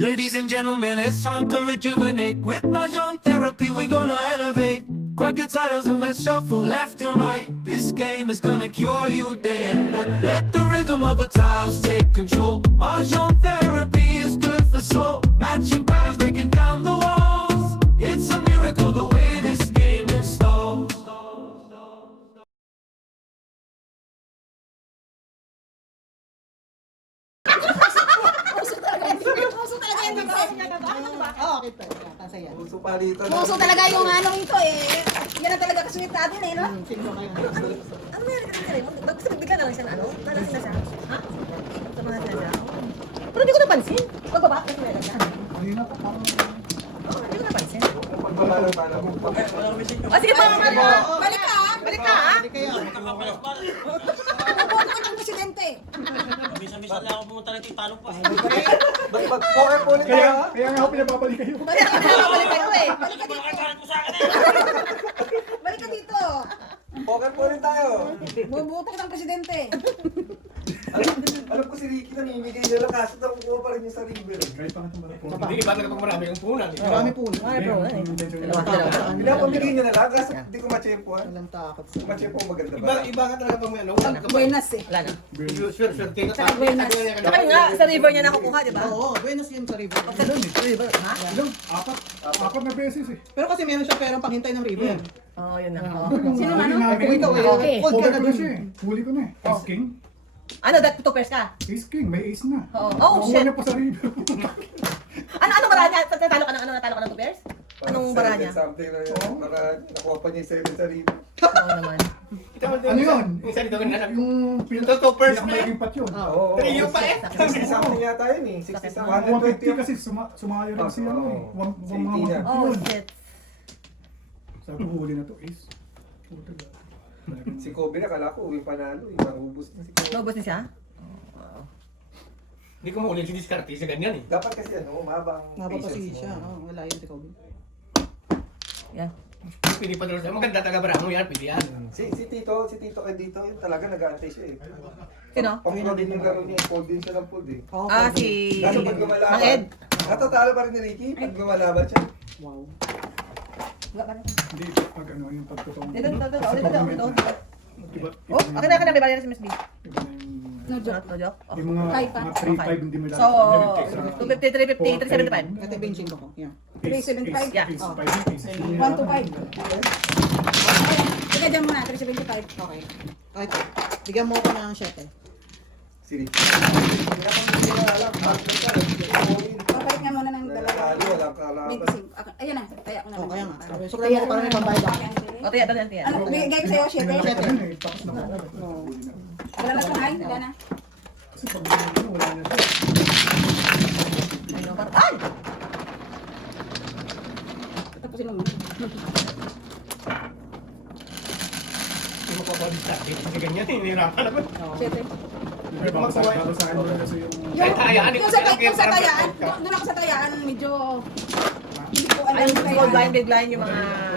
Ladies and gentlemen, it's time to rejuvenate. With Mahjong therapy, we're gonna elevate. Grab your titles and let's shuffle left and right. This game is gonna cure you day and night. Let the rhythm of the tiles take control. Mahjong therapy is good for soul. Matching patterns, breaking down the walls. It's a miracle the way this game installs. Puso talaga yan, di ba? Oo, okay pa. Kasaya. Puso palitan. Puso talaga yung anong ito eh. Yan ang talaga kasulit natin eh, no? Sino kayo? Ano meron ka rin? Gusto bigla na lang siya na ano? Nalasing na siya. Ha? Sa mga siya. Pero hindi ko napansin. Pagbaba, ito meron siya. Kanina pa parang... Hindi ko napansin. Pagbabalang mo. O sige, balik ka! Balik ka, ah! Balik ka, ha? Hindi kayo. Pupunta ka ng presidente. Misa-misa lang ako pumunta rito, talo pa. Mag-poker po ulit tayo ha? Kaya nga ako pinababalik kayo. Balik ka dito. Balik kayo eh. Balik ka dito. Nakakarat mo sa akin eh! Balik ka dito. Poker po ulit tayo. Bubuto ka ng presidente. Alam ko si Ricky namimigay niya lang kaso nakukuha pa rin yung sa river. Kahit pa nga itong marapon. Hindi, iba ka pag marami ang punan. Marami po. Ay, bro, eh. Hindi ako pamigay niya na lang kaso hindi ko ma-chepo ha. Walang takot Kung ma-chepo maganda Iba, ba? iba ka talaga pag may ano. Buenas eh. Wala na. Sure, tingin Saka buenas. Saka yun nga, sa river niya nakukuha, di ba? Oo, buenas yun sa river. Sa river, ha? Ilang? Apat na beses eh. Pero kasi meron siya perang panghintay ng river. Oo, yun na. Sino Huli ano? namin. Kung ikaw eh, Okay. hold ka Poker na ko dun. na siya eh. Huli ko na eh. Ace King. Ano, that two pairs ka? Ace King. May ace na. Oo. Oh, Nakuha shit. niya pa sa river. Ano bara niya? Natalo ka ng ano? Natalo ka ng two pairs? Anong bara niya? Something na yun. Para nakuha pa niya yung 7 sa river. Oo naman. Ano yun? Yung salita ko na Yung Totoo first na pinakamaging pat yun. Oo. Trio pa eh. 60 something yata yun eh. 60 something. 150 120 kasi sumayo rin si ano eh. Si Mga Tina. Oh, 150 yun. shit. Sabi ko huli na to ace. Puta ka. Si Kobe na kala ko uwing panalo. Naubos na si Kobe. Naubos niya siya? Hindi ko mahuli si Discarte sa ganyan eh. Dapat kasi ano, umabang Napapasi siya. Oo, wala yun si Kobe. Yan. Pili pa doon siya. Maganda taga-bara mo yan, pili yan. Si Tito kay dito, yun talaga nag-aantay siya eh. Sino? Pang-pro din yung laro niya, fold din siya ng fold eh. Oo, Ah, Kobe. si... Kaso pag gumalaban, Ang Ed. natatalo pa rin ni Ricky pag gumalaban siya. Wow. Hindi, pag ano yung pagtotong. Dito, dito. Diba? Oh, akin na, may barrier si Miss B. Iba na yung... No joke. No joke? Oh. Yung mga Kahit pa. 3-5 hindi mo So, 250, 350, 375. Ito yung benching ko. Yan. 375. 375. Yeah. 1 to 5. Teka dyan muna, 375. Okay. Okay. Bigyan mo ko ng 7. Si Ricky. Hindi na kami alam, Papalit nga muna ng dalawa. Nanalo, walang kalaban. 25. Ayun na, kaya ko na. Oo, kaya nga. So, kaya mo para may pambayad ako. O, tiyan, tiyan. Ano, bigay ko sa'yo 7? Tapos na ako. Wala na siyang high? Wala na. Kasi pag wala na siya. Ay, no, parang... Ay! Tapusin mo. Hindi mo pa ba Discarte sa ganyan eh. Nihirapan naman. 7. Babasahin mo rin kasi yung... Kahit tayaan, Yung sa tayaan, doon ako sa tayaan, medyo hindi ko alam Ay, yung gold tayaan. line, big line, yung mga...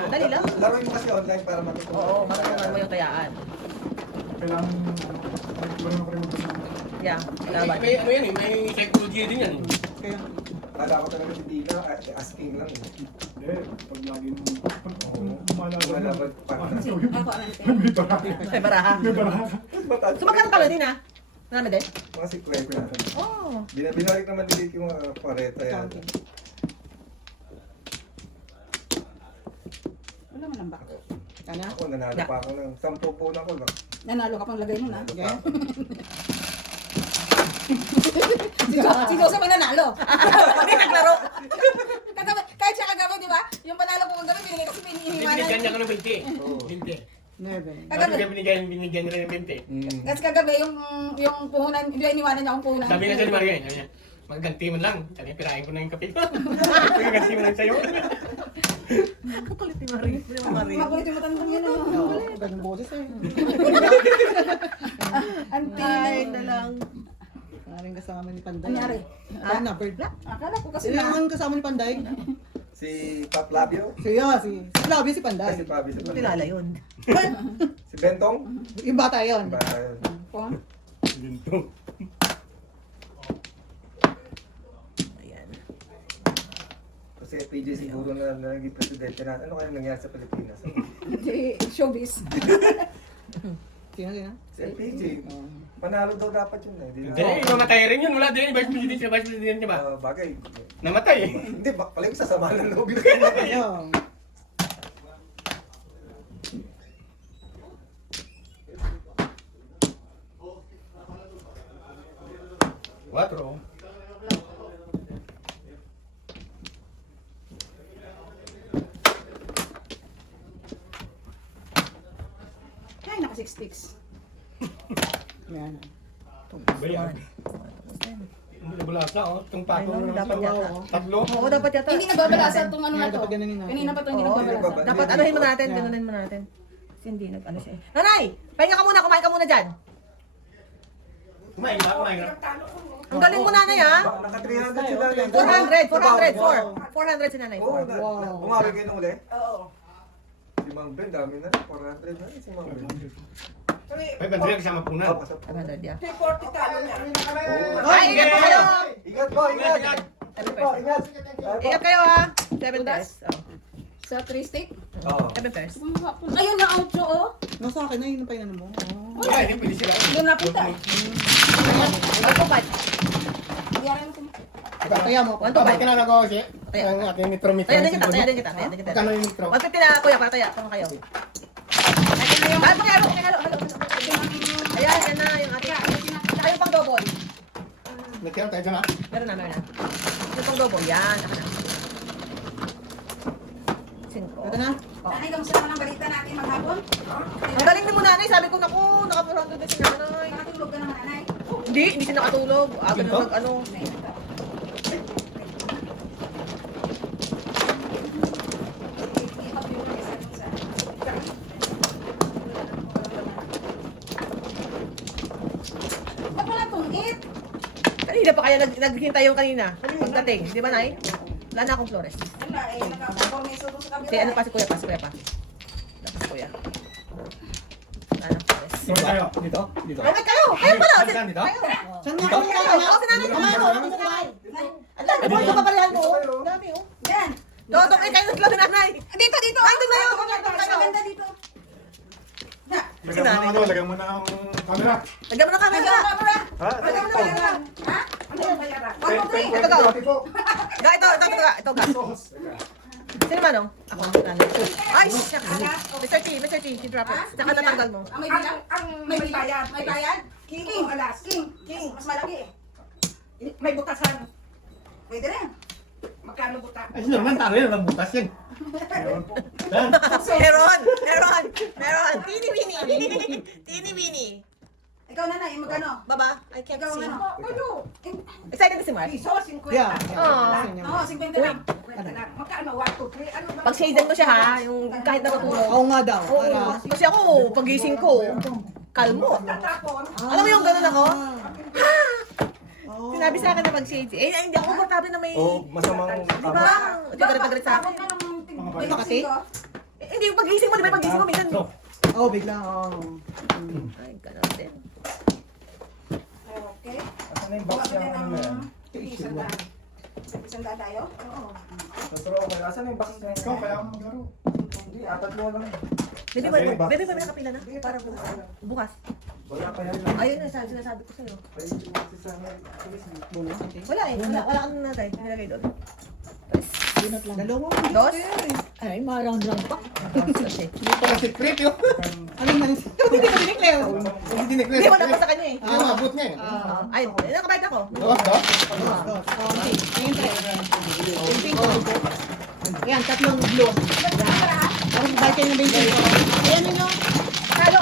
Dali lang. Laruin mo kasi online para matutunan. Oo, matutunan mo yung tayaan. Kailangan... Marunong ko rin magbasa. Yeah, May, kalaban. may ano yan eh, may psychology din yan eh. Kaya, Kala ko talaga si Tina, asking lang eh. Hindi, pag lagi nung... Pag lumalaban na... Lumalaban pa. ako ano May baraha. May baraha. May baraha. So, magkano talo din ha? Marami din? Mga 50. Oh. Binalik naman ni Ricky yung mga pareta yan. wala man ang back. Kana? Ako, nanalo pa ako ng 10 po na ako. Nanalo ka pang lagay mo na. Si Jose man nanalo. Hindi naglaro. Kahit siya kagabi, di ba? Yung panalo ko kagabi, binigay kasi Binigyan iniiwanan. niya ako ng 20. 20. Never. Tapos kaya binigyan niya rin ng 20. Kasi kagabi, yung puhunan, iniwanan niya akong puhunan. Sabi na siya ni Maria, magganti mo lang. Sabi, pirahin ko na yung kape. Magganti mo lang sa'yo. Ang kulit ni Marie. Hindi mo Marie. Makulit yung matandang yun. Oo, ganun boses eh. Ay, na lang. Maraming kasama ni Panday. Anyari? Ano, bird? Akala ko kasi Sino na. ang kasama ni Panday? Si Pap Labio. Si Flavio si Ay, Panday. si Pabi. Si Pabi. Kilala yun. Si Bentong. Yung bata yon. Ba, Ayan. Si FPJ siguro na naging presidente natin. Ano kaya nangyari sa Pilipinas? Hindi, showbiz. Sino? Si FPJ. Panalo daw dapat yun eh. Hindi, namatay rin yun. Wala din. Vice President niya ba? Bagay. Namatay eh. Hindi, pala yung sasama ng loob yun. Ayun. Quatro. Ay, naka 6 sticks. Yan. Bayan. Hindi na bulasa oh. Itong pato. Ayun, dapat yata. Tatlo. Oo, dapat yata. Hindi nagbabalasan itong ano na Kaya to. dapat ganunin natin. Kanina pa ito hindi Oo, nagbabalasan. dapat anuhin mo natin, Yeah. ganunin mo natin. Kasi hindi nag-ano siya. Nanay! Pahinga ka muna, kumain ka muna dyan. Kumain ka, kumain ka. Ang galing mo nanay ha. Naka 300 sila. 400 si nanay. Oo, Wow. bumawi kayo nung uli? Oo. Si Mang Ben, dami na. 400 na si Mang Ben. 500 kasama punan. Ah, pasok. 500 yeah. 340 talo niya. Ay, ingat po kayo! Ingat po, ingat! Po, ingat! Ingat kayo ha. 7 pairs. Sa 3 stick. Oo. 7 pairs. Ayun na, outro oh. Nasa akin na yun ang painan mo. Wala, hindi pwede sila. Yung napita. One to five. Hindi rin natin. Kaya mo. One to Bakit five. ka na nagawa siya? Ang ating nitro-mitro. Tayo din kita, tayo din kita. Magkano yung nitro? 150 na kuya, para tayo. Tama kayo. Ay, pakihalo, pakihalo. Ayan, yan na yung ating. Saka yung pang double. Nagkira tayo dyan ha? Meron na. Yung pang double, yan. Saka na. 5. Ito na. Nanay, kamusta naman ang balita natin maghapon? Ang galing ni mo nanay, sabi ko naku, naka-400 din si nanay. Nakatulog ka naman, nanay. Hindi siya nakatulog. Aga na mag ano. Ba't wala tungit? Kanina pa kaya naghintay yung kanina. Pagdating, di ba nay? Wala na akong flores. Wala eh, nakapormeso doon sa kabila. Si ano pa si kuya pa, si kuya pa. Wala pa si kuya. Wala na flores. Dito tayo. Dito? Dito. Okay kayo! Kayo pala! Saan dito? Kayo! Saan nga? Ako si nanay! Kumain mo! Ako si nanay! Ang dami mo sa papalihan mo! Ang dami oh! Yan. Dodong kayo naglo ni nanay! Dito, dito. Ay, doon na yun! Mas maganda dito. Na. Si nanay. Lagyan mo na ang camera. Lagyan mo ng camera! Lagyan mo ng camera. Ha? Lagyan mo ng camera. Ha? Ano yung bayaran? 1, 2, 3. Ito ka! Ito ka! Sino man oh? Ako, nanay. Ay, shucks! Mr. T, drop it. Saka natanggal mo. Ang may bilang? May bayad. May bayad? King. Alas. King. Mas malaki. May butasan. Pwede rin. Magkano buta? Ay, sino naman tayo yun? Ang butas yan. Meron! Teeny weeny! Ikaw na magkano? Baba, I can't Ikaw see. na. Ano? Excited na si Mark. Piso, 50. Yeah. Oo, 50 lang. 50 lang. Magkano? 1, 2, 3. Ano ba? Pag shaden mo siya ha, yung kahit natutulog. Oo nga daw. Oo, Para. kasi ako, pagising ko, kalmo. Tatapon. Alam mo yung gano'n ako? Oh. Sinabi sa akin na pag shade. Eh, hindi ako komportable na may... Oo, masamang... Di ba? Hindi ka nagpagalit sa akin. Makati? Eh, hindi yung pagising mo, di ba yung pagising mo minsan? Oh, bigla. Oh. Ay, gano'n din. Okay. Asan na yung box niya? Ano na yan? Isang tayo? Oo. Pero okay, asan na yung box niya? Ikaw, kaya ako maglaro. Hindi, apat mo lang. Baby, Ano ba? baby, may nakapila na? Para bukas. Wala pa yan. Ayun na, sinasabi ko sa'yo. Ay, si Sana. Wala eh, wala kang natay. Nilagay doon. Dalawa. Dos? Ay, marang lang pa. Kasi. Hindi pala secret yun. Ano man? Hindi ko dineclare. Hindi dineclare. Hindi mo na sa kanya eh. Hindi mo abot niya eh. Ay, nakabayad ako. Dawas daw? Okay. Ayun, tre. Yung pinko. Yan, tatlong blue. Tapos balik kayo ng 20. Ayan ninyo. Halo.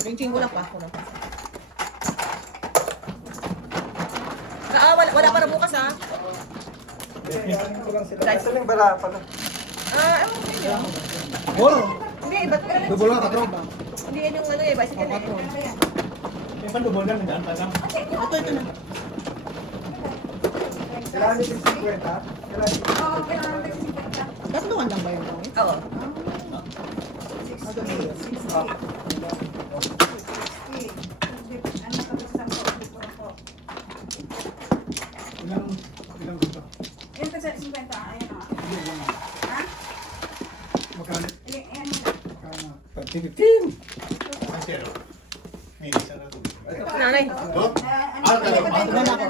25 Kulang pa. Wala para bukas ha. Ko lang sila. Asan yung bala pala? Ewan ko yun. Oh! Hindi, iba't Double lang, katro. hindi yan yung ano eh, bicycle eh. Yung pandubol lang, nandaan pa lang. Ito na. Kailangan yung 50? Kailangan Oo, kailangan natin si 50. Tatluhan lang ba yun? Oo. Ilang Ilang ganito? Yan ka sa 50. Ayan o. Ha? Magkano? Ayan. Magkano? 15. Ang zero. May isa na ito. Nanay. No? Ano Ah, ba tayo? Wala na ako.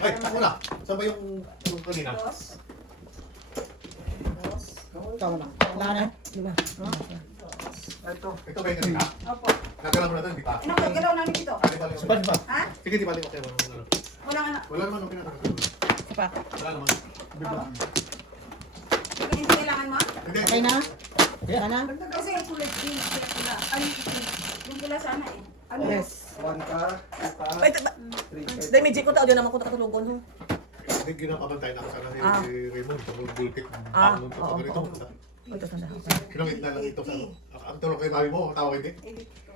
Ay, ako na. Saan ba yung kanina? Dos. Ikaw na. Wala na. Lima. Ito. Ito ba yung kanina? Opo. Nagkala mo na ito, hindi pa? Ano ba? Galaw namin dito. Bali-bali. Diba? Ha? Sige, di bali. Okay, wala. Walang ano. Wala naman ang pinakakagawa. Isa pa. Wala naman. Hindi kailangan mo? Hindi. Okay na? Wala na? Kasi yung kulay green. Kaya pula. Ay, yung pula sana eh. Ano? Yes. 1 ka, 2 ka, Ay, 3 ka. dahil may ko tao dyan naman ko nakatulugon. Ho. Hindi ginapabantay na ako sana Ah. ni Raymond. Sa bulkit. Ah, Ang oo, ganito. Ito sanda. Kinungit na lang ito sa... Ang tulong kay mami mo, tawag hindi.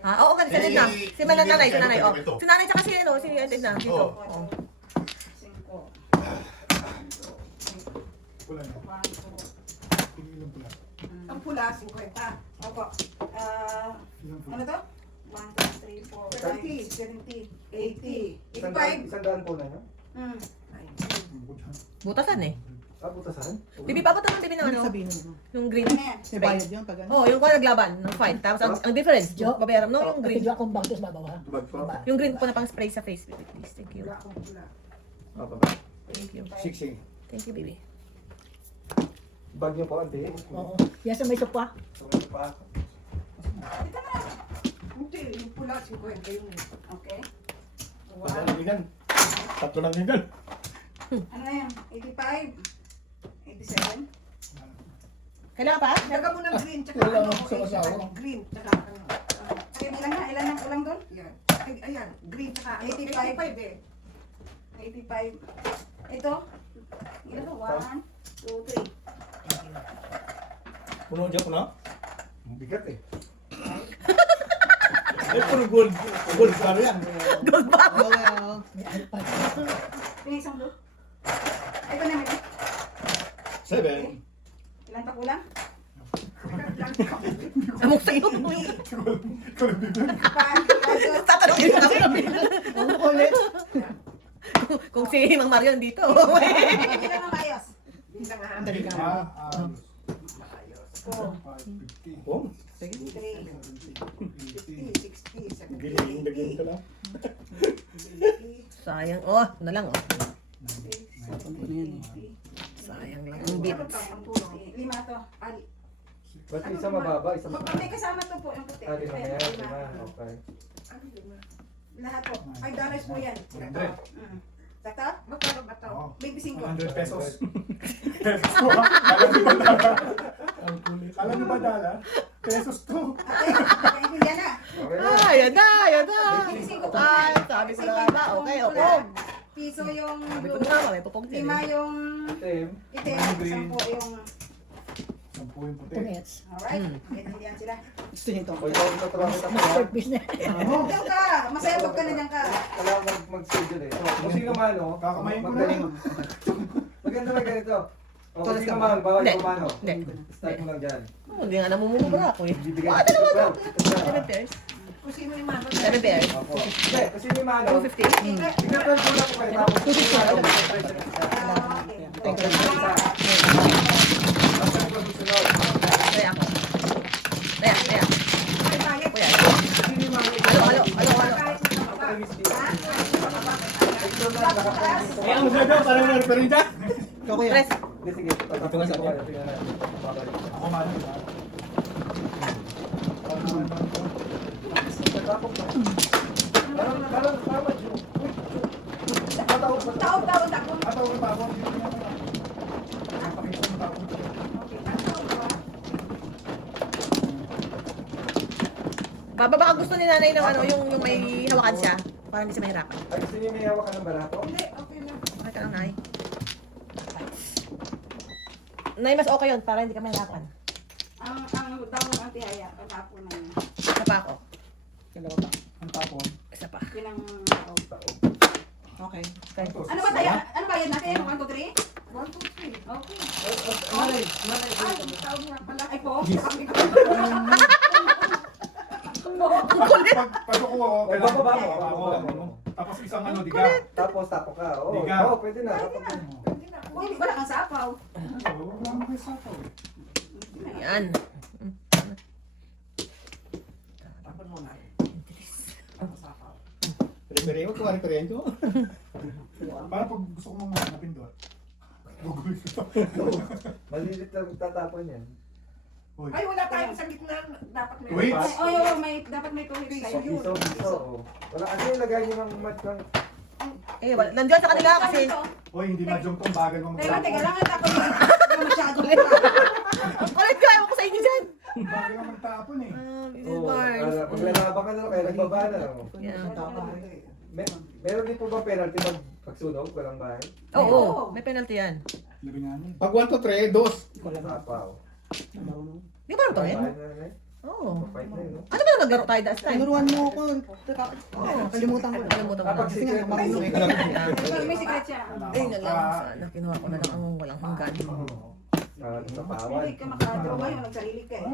Ah, oo, kasi sa na. Si nanay, si nanay. Oh. Si nanay tsaka si ano, si Auntie na dito. Oo. Oh. 5. Wala na. Ilang pula? Ang pula, 50. Opo. Ilang pula? Ano to? 1, 2, 3, 4, 5, 6, 7, 8, 80, 85. Isang daan po na yun? Hmm. Butasan eh. Ah, butasan? Bibi, papat naman bili ng ano, Sabihin mo. yung green. Ano yan? May bayad yun pag ano. Oh, yung kung naglaban, ng fight. Tapos ang difference, babayaran no, yung green. akong bangkos babaw ha. Bag po. Yung green po na pang spray sa face, baby, please. Thank you. Wala akong pula. Ah, baba. Thank you. 60. Thank you, baby. Bag niyo po, ante. Oo. Yes, may sopa. So, ito pa. Hindi, yung pula, 50 yun. Okay? Wala 1. yan. Tatlo lang yan. Ano na yan? 85. 87. Kailangan pa? Daga mo ng green, tsaka Wala ano, akong sa asawa. green, tsaka ano. Okay, ilan na? Ilan ang ulang doon? Yan. Ay, ayan, green, tsaka 85 eh. 85. Ito? Ilan to? 1, 2, 3. Puno dyan, puno. Bigat eh. Ay, puro gold. Gold pa yan. Gold ba? Oo, oo. May ano pa. Tingnan isang blue. Ay, ito na, may 7. ilan pa kulang? Amok sa'yo. Tatanungin ko kasi. Ang kulit. Kung si Mang Mario nandito. Ilan ang maayos? Bilang nga. Dali ka. Ayos. 4, 50. Oh, 3, 50, 60, 70, giling, lagyan ka lang. 80, Sayang. Oh, na lang oh. 80. Sayang lang ang beat. Lima to. Ali. Ba't isa mababa, isa Pag may kasama to po, yung puti. Ah, lima na yan. Lima. Okay. Lahat po. $5 po yan. Mm. Tata? Magkano ba to? Oo. Baby 5. 100 pesos. Pesos to ha? Alam niyo ba dala? Alam niyo ba dala? Pesos to. Okay, nakaintindihan na. Okay na. Ay, yada, yada. Baby 5 po. Ay, sabi ko na nga ba. Okay, okay. Piso yung Sabi ko blue. na nga, may pupog din. 5 yung Team. itim. Green. 10 yung... 10 yung puti. Tumits. Alright. Nakaintindihan sila. Gusto niyo ito. O, ikaw ang tatrabaho kita pa. Master business. Diyan ka. Masaya ka na diyan ka. Kailangan mag-schedule eh. So, kung sino man, no? Kakamayin ko na. magaling. Maganda na ganito. O, kung sino man, bawal Hindi. kumano. Hindi. Start mo lang dyan. Oh, hindi nga namumubura ako eh. Bibigay Ano naman ko. to? 7 pairs. Kung sino yung mano. 7 pairs. Opo. Hindi, kung sino yung mano. 250. Tignan ko lang ko kayo. Tapos kung sino yung mano. Okay. Okay, isa. Basta ko susunod. Kaya ako. Kaya, kaya. Ay, bayad. Kuya. Sino yung mano? Halo. Ay, ang sabi, parang na-referring ka. Ikaw kuya. Press. Hindi, sige. Tatapusin ko kayo. Tingnan natin. Babalik. Ako man. Parang, Taon. Ataw ko pa ako. Napakita mo tao. Baka gusto ni nanay ng ano, yung may hawakan siya. Para hindi siya mahirapan. Ay, gusto niyo may hawak ka ng barato? Hindi, okay lang. Okay ka lang, Nay. Nay, mas okay yun para hindi ka mahirapan. Ang dawon ang tihaya. Patapo na yun. Isa pa ako. Dalawa pa. Ang tapon. Isa pa. Yun ang... Okay. Okay. Ano ba tayo? Ano ba yan natin? 1, 2, 3? 1, 2, 3. Okay. Ay, tawag nga pala. Ay po. Pag ako, Bababa mo. bababa mo. Tapos isang ano, diga. Tapos tapo ka. Oo, Diga. oo, pwede na. Uy, wala kang sapaw. Oo, wala mo kayo sapaw. Ayan. Pere-pere mo, kuwari-kuryente mo. Para pag gusto ko mga napindot. Google ko. Malilit lang tatapon yan. Uy. Ay, wala tayong sa gitna. Dapat may... Wait. Dapat may tuhid Piso, sa'yo. piso. Oo. Wala kasi yung lagay niyo ng mat ng... Eh, wala. Nandiyan sa kanila kasi... Uy, hindi madyong tong bagal mong Teka lang, tapos masyadong Ulit ka! Ewan ko sa inyo dyan! Bagal mong tapon eh. Mrs. Oo, Barnes. paglalaba ka na, kaya nagbaba na. Yeah. Meron din po ba penalty pag sunog? Walang bahay? Oo, may penalty yan. Labi nga niya. Pag 1 to 3, 2. Tapaw. Di ba rin to eh? Bahay na, Oo. Fight na yun, no? Ano ba naglaro tayo last time? Tinuruan mo ako. Kalimutan ko. Nakalimutan ko na. Kapag secret, marunong May secret siya. Ay, na lang. Sana kinuha ko na lang ang walang hanggan. tapawan. Hindi ka makadraway, walang sarili ka eh.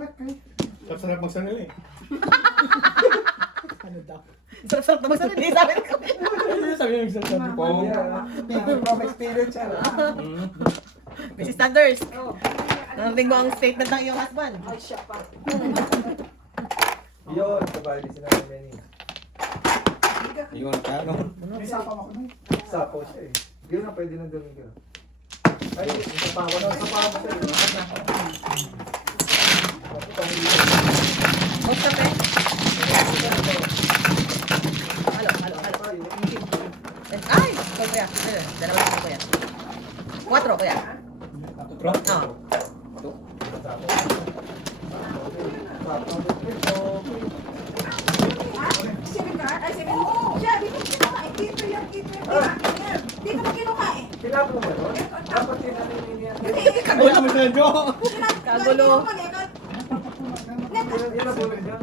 Sarap magsanil eh. Ano daw? Sarap-sarap naman sa sabi ko. Sabi niya magsanil po. From experience yan. Mrs. Thunders, Oo. narinig mo ang statement ng iyong husband. Ay, siya pa. Yun, sabay din sila ng Benny. Yun ka, no? May sapaw ako nun. Sapaw siya eh. Yun na pwede nang gawin ka. Ay, sapaw na. Sapaw mo siya. Huwag ka pe. Halo. Ay! Ito kuya. Dalawa lang kuya. 4 kuya. Bro? Oo. Seven card? Ay, seven. Siya, dito kinuha eh. Dito yung dito mo kinuha eh. Pinapo mo no? Dapat tinanin niya. Wala mo sa jo! Kagulo. Inabulog niya.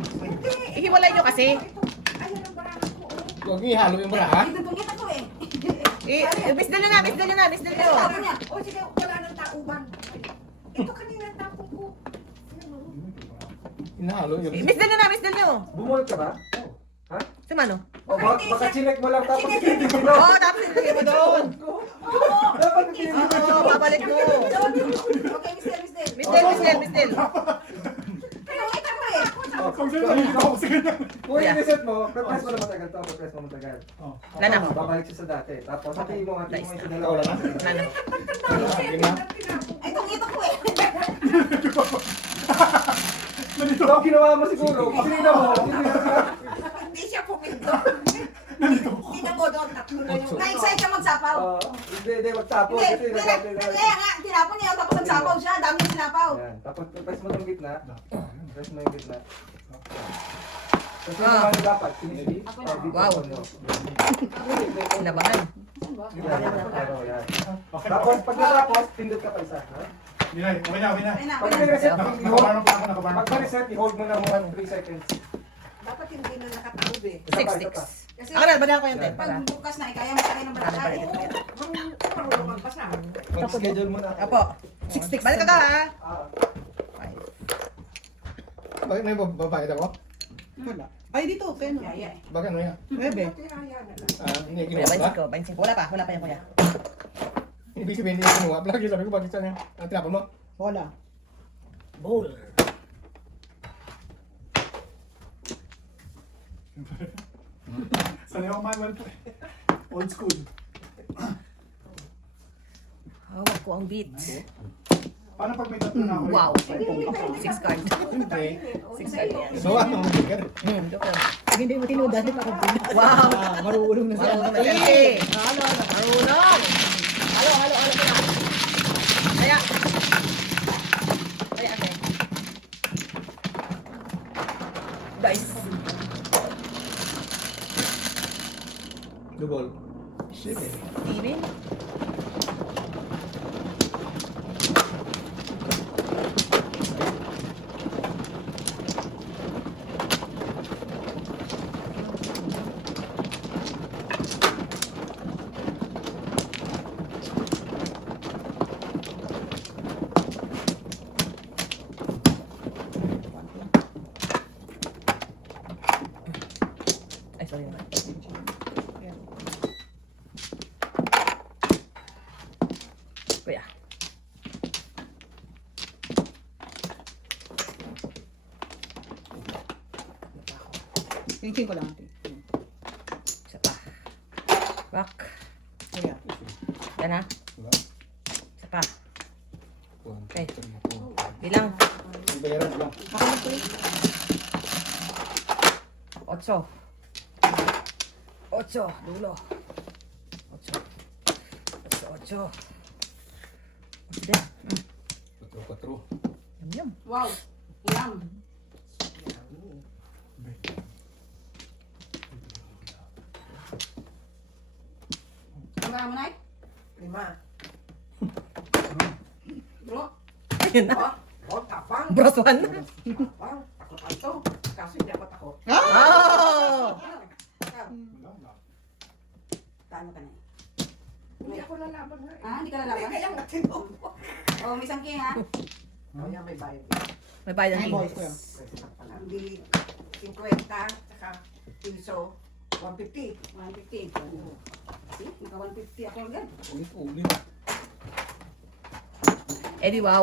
Ihiwalay nyo kasi. Ayan ang barahan ko. Huwag niyo ihalo yung bra, ha? Ay, nabungit ako eh. Bisdal nyo na. Sabi niya, o sige, wala nang tauban. Ito kanina ang tapo ko. Inahalo yun. Bisdal nyo. Bumulot ka ba? Ha? Si Mano? O baka chinek mo lang tapos hindi mo. Oo, tapos hindi mo doon. Dapat hindi mo. Oo, babalik mo. Okay, Mister. Mistel. Pinungit ako eh. Pag sinabi ako sa ganyan. Kung i-reset mo, press mo na matagal to, press mo matagal. Oh. Wala na. Babalik siya sa dati. Tapos hatiin mo yung isa dalawa. Wala na. Wala na. Sige na. Ay, tungit ako eh. So, ginawa mo siguro. Sinina mo. Hindi siya puminto. Tingnan mo doon, tatlo na yung... Na-excite ka magsapaw. Hindi, magtapos. Hindi, Kasi nagkakita. kaya nga, tinapon niya tapos nagsapaw siya, dami niya sinapaw. Yan. Tapos press mo ng gitna. Press mo yung gitna. Kasi Ah. naman dapat, sinisi. Wow. Labangan. Yan. Tapos pag natapos, pindot ka pa isa. ha? Minay, okay na. Ayun na, Pag ayun na. reset, Nakabarang pa ako, nakabarang pag pa. reset, i-hold mo na muna 3 seconds. Dapat hindi na nakataob eh. 6. Kasi Ako na, banahan ko yun, te. pag bukas na, kaya mo sakay ng barangay. Marunong magpasa. Mag-schedule mo na. Apo. 6. Balik ka ha. Ah. Bakit may babayad ako? Wala. Ay, dito. Kaya no. Yaya eh. Bakit ano yan? 9. Hindi Kuya, kinuha ba? 25. Wala pa yan kuya. Ibig sabihin hindi kinuha. Lagi sabi ko, bakit saan yan? Ang tinapon mo? Wala. Bowl. Sanay ako manual po eh. Old school. Hawak ko ang beat. Paano pag may tatlo na ako? Wow. 6 card. Hindi. 6 card yan. So ano? Joke lang. Pag hindi mo tinudan, di pa ako bilang. Wow. Marulong na siya. Marunong na siya. Marunong. Halo. Kaya. Ate. Dice. Double. Steven. Ay, sorry naman. Ching-ching ko lang. Isa pa. Back. Ayan. Yan ha. Diba? Isa pa. One, Okay. two, three, four. Bilang. Yung bayaran ko lang. Ako na po. 8. 8. Dulo. 8. 8. 8. Yan. Patro. Yum. Wow. Yum. Ang mo na 5. bro. Ayun na. Oh, tapang. Bros 1. Tapang. Takot ito. Kaso hindi ako takot. Oh! Tano ka na. Hindi ako lalaban nga. Ah, hindi ka lalaban? Kaya natin mo. Oh, may isang king ha. Oh, yan may bayad. May bayad ang Ay, king. boys ko yan. Hindi 50, saka piso. 150. 150. See? Ika 150 ako agad. Ulit. Eddie, wow.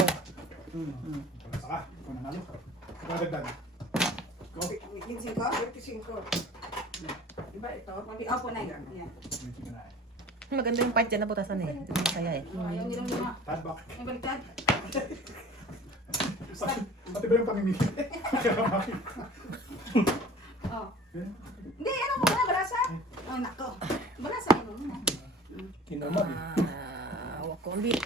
Saka, ikaw nanalo. Ikaw dagdag. Go. 25? 25. Diba ito? Opo na yan. Ayan. Sige na eh. Maganda yung part dyan na butasan eh. Ito yung saya eh. Oh, ayaw nilang lima. Tad back. Yung baliktad. Pati ba yung pamimili? Oh. Hindi, ano ko muna, balasa. Oh, nako. Balasa mo muna. Kinamad eh. Hawak ko ulit.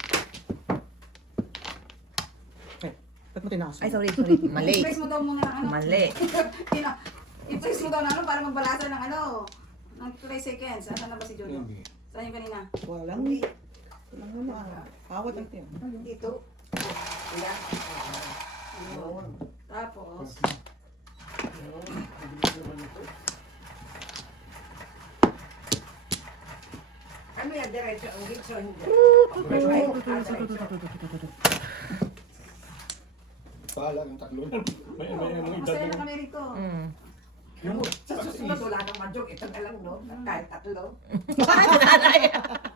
Ba't mo tinaas? Ay, sorry. Mali. I-press mo daw muna ng ano. Mali. I-press mo daw na ano para magbalasa ng ano. Ng 3 seconds. Saan na ba si Jojo? Saan yung kanina? Walang. Walang muna. Awat ang tiyan. Dito. Ayan. Yun. Tapos. Ano yan? Diretso ang Gibson. Bahala yung tatlo. May mga Masaya edad na kami rito. Mm. Sa susunod, wala nang madyog. Ito na lang, no? Kahit tatlo.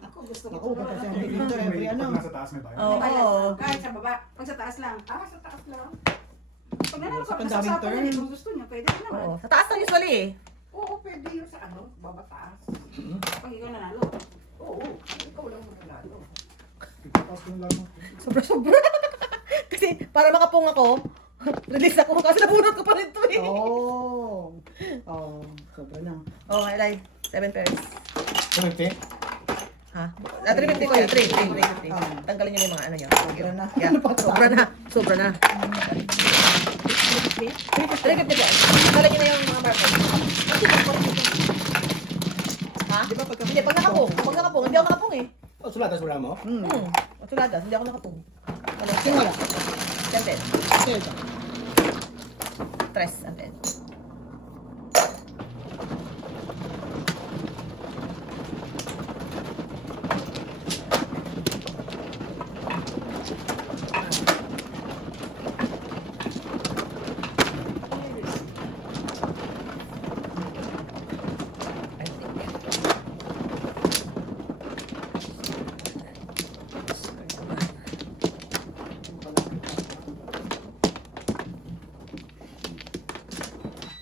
Ako gusto ko. Ako, kasi ang dito every ano. Pag nasa taas may bayan. Oo. May bayad. Kahit sa baba. Pag sa taas lang. Ah, sa taas lang. Pag nanalo ka, Ang daming masasapan turn. niya kung gusto niya. Pwede rin naman. Oo. Sa taas na usually eh. Oo, pwede yun sa ano, baba taas. Pag ikaw nanalo. Oo, ikaw lang manalo. Tapos yung lang mo. Sobra-sobra. Kasi para makapong ako, release ako kasi nabunot ko pa rin ito eh. Oh. Oh, sobra na. Oh, highlight. 7 pairs. 20? Ha? 350 ko yun. 350. Tanggalin nyo na yung mga ano nyo. Sobra na. Yeah. Sobra na. 350 ko. Tanggalin nyo na yung mga markers. Ha? Di ba pagka... Hindi, pag nakapong. Hindi ako nakapong eh. Oh, sulatan sula mo? Hmm. Matuladas, hindi ako nakapong. Sino wala? 10. Sino ito? 3 and 10.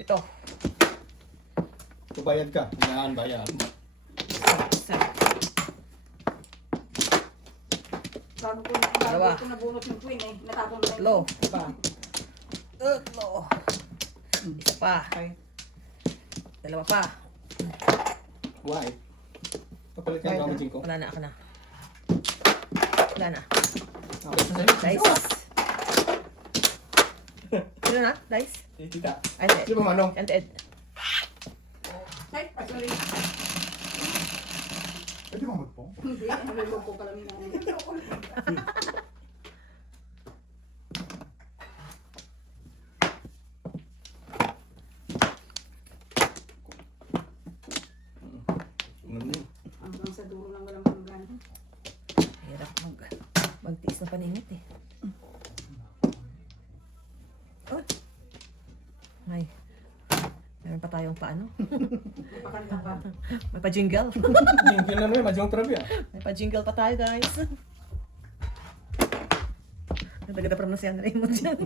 Ito. Bayad ka. Yan, bayad. Dalawa. Bago ko nabunot yung twin eh. Natapon na Tatlo. Pa. Tatlo. Isa pa. Okay. Dalawa pa. Why? Papalit ka ng ko. Wala na, ako na. Wala na. Okay. Dice. Sino na? Dice? Tita. Ay, hindi. Sino ba manong? And Ed. Ay, sorry. Pwede mo magpong? Hindi, nalulog ko pala nila. Hanggang sa dulo lang walang hanggan. Hirap magtiis na paningit eh. Oh. May. Meron pa tayong paano? May pakanta pa. May pa-jingle. Hindi na naman, madyong trapya. May pa-jingle pa tayo, guys. Nagaganda pronounce yan, Raymond dyan.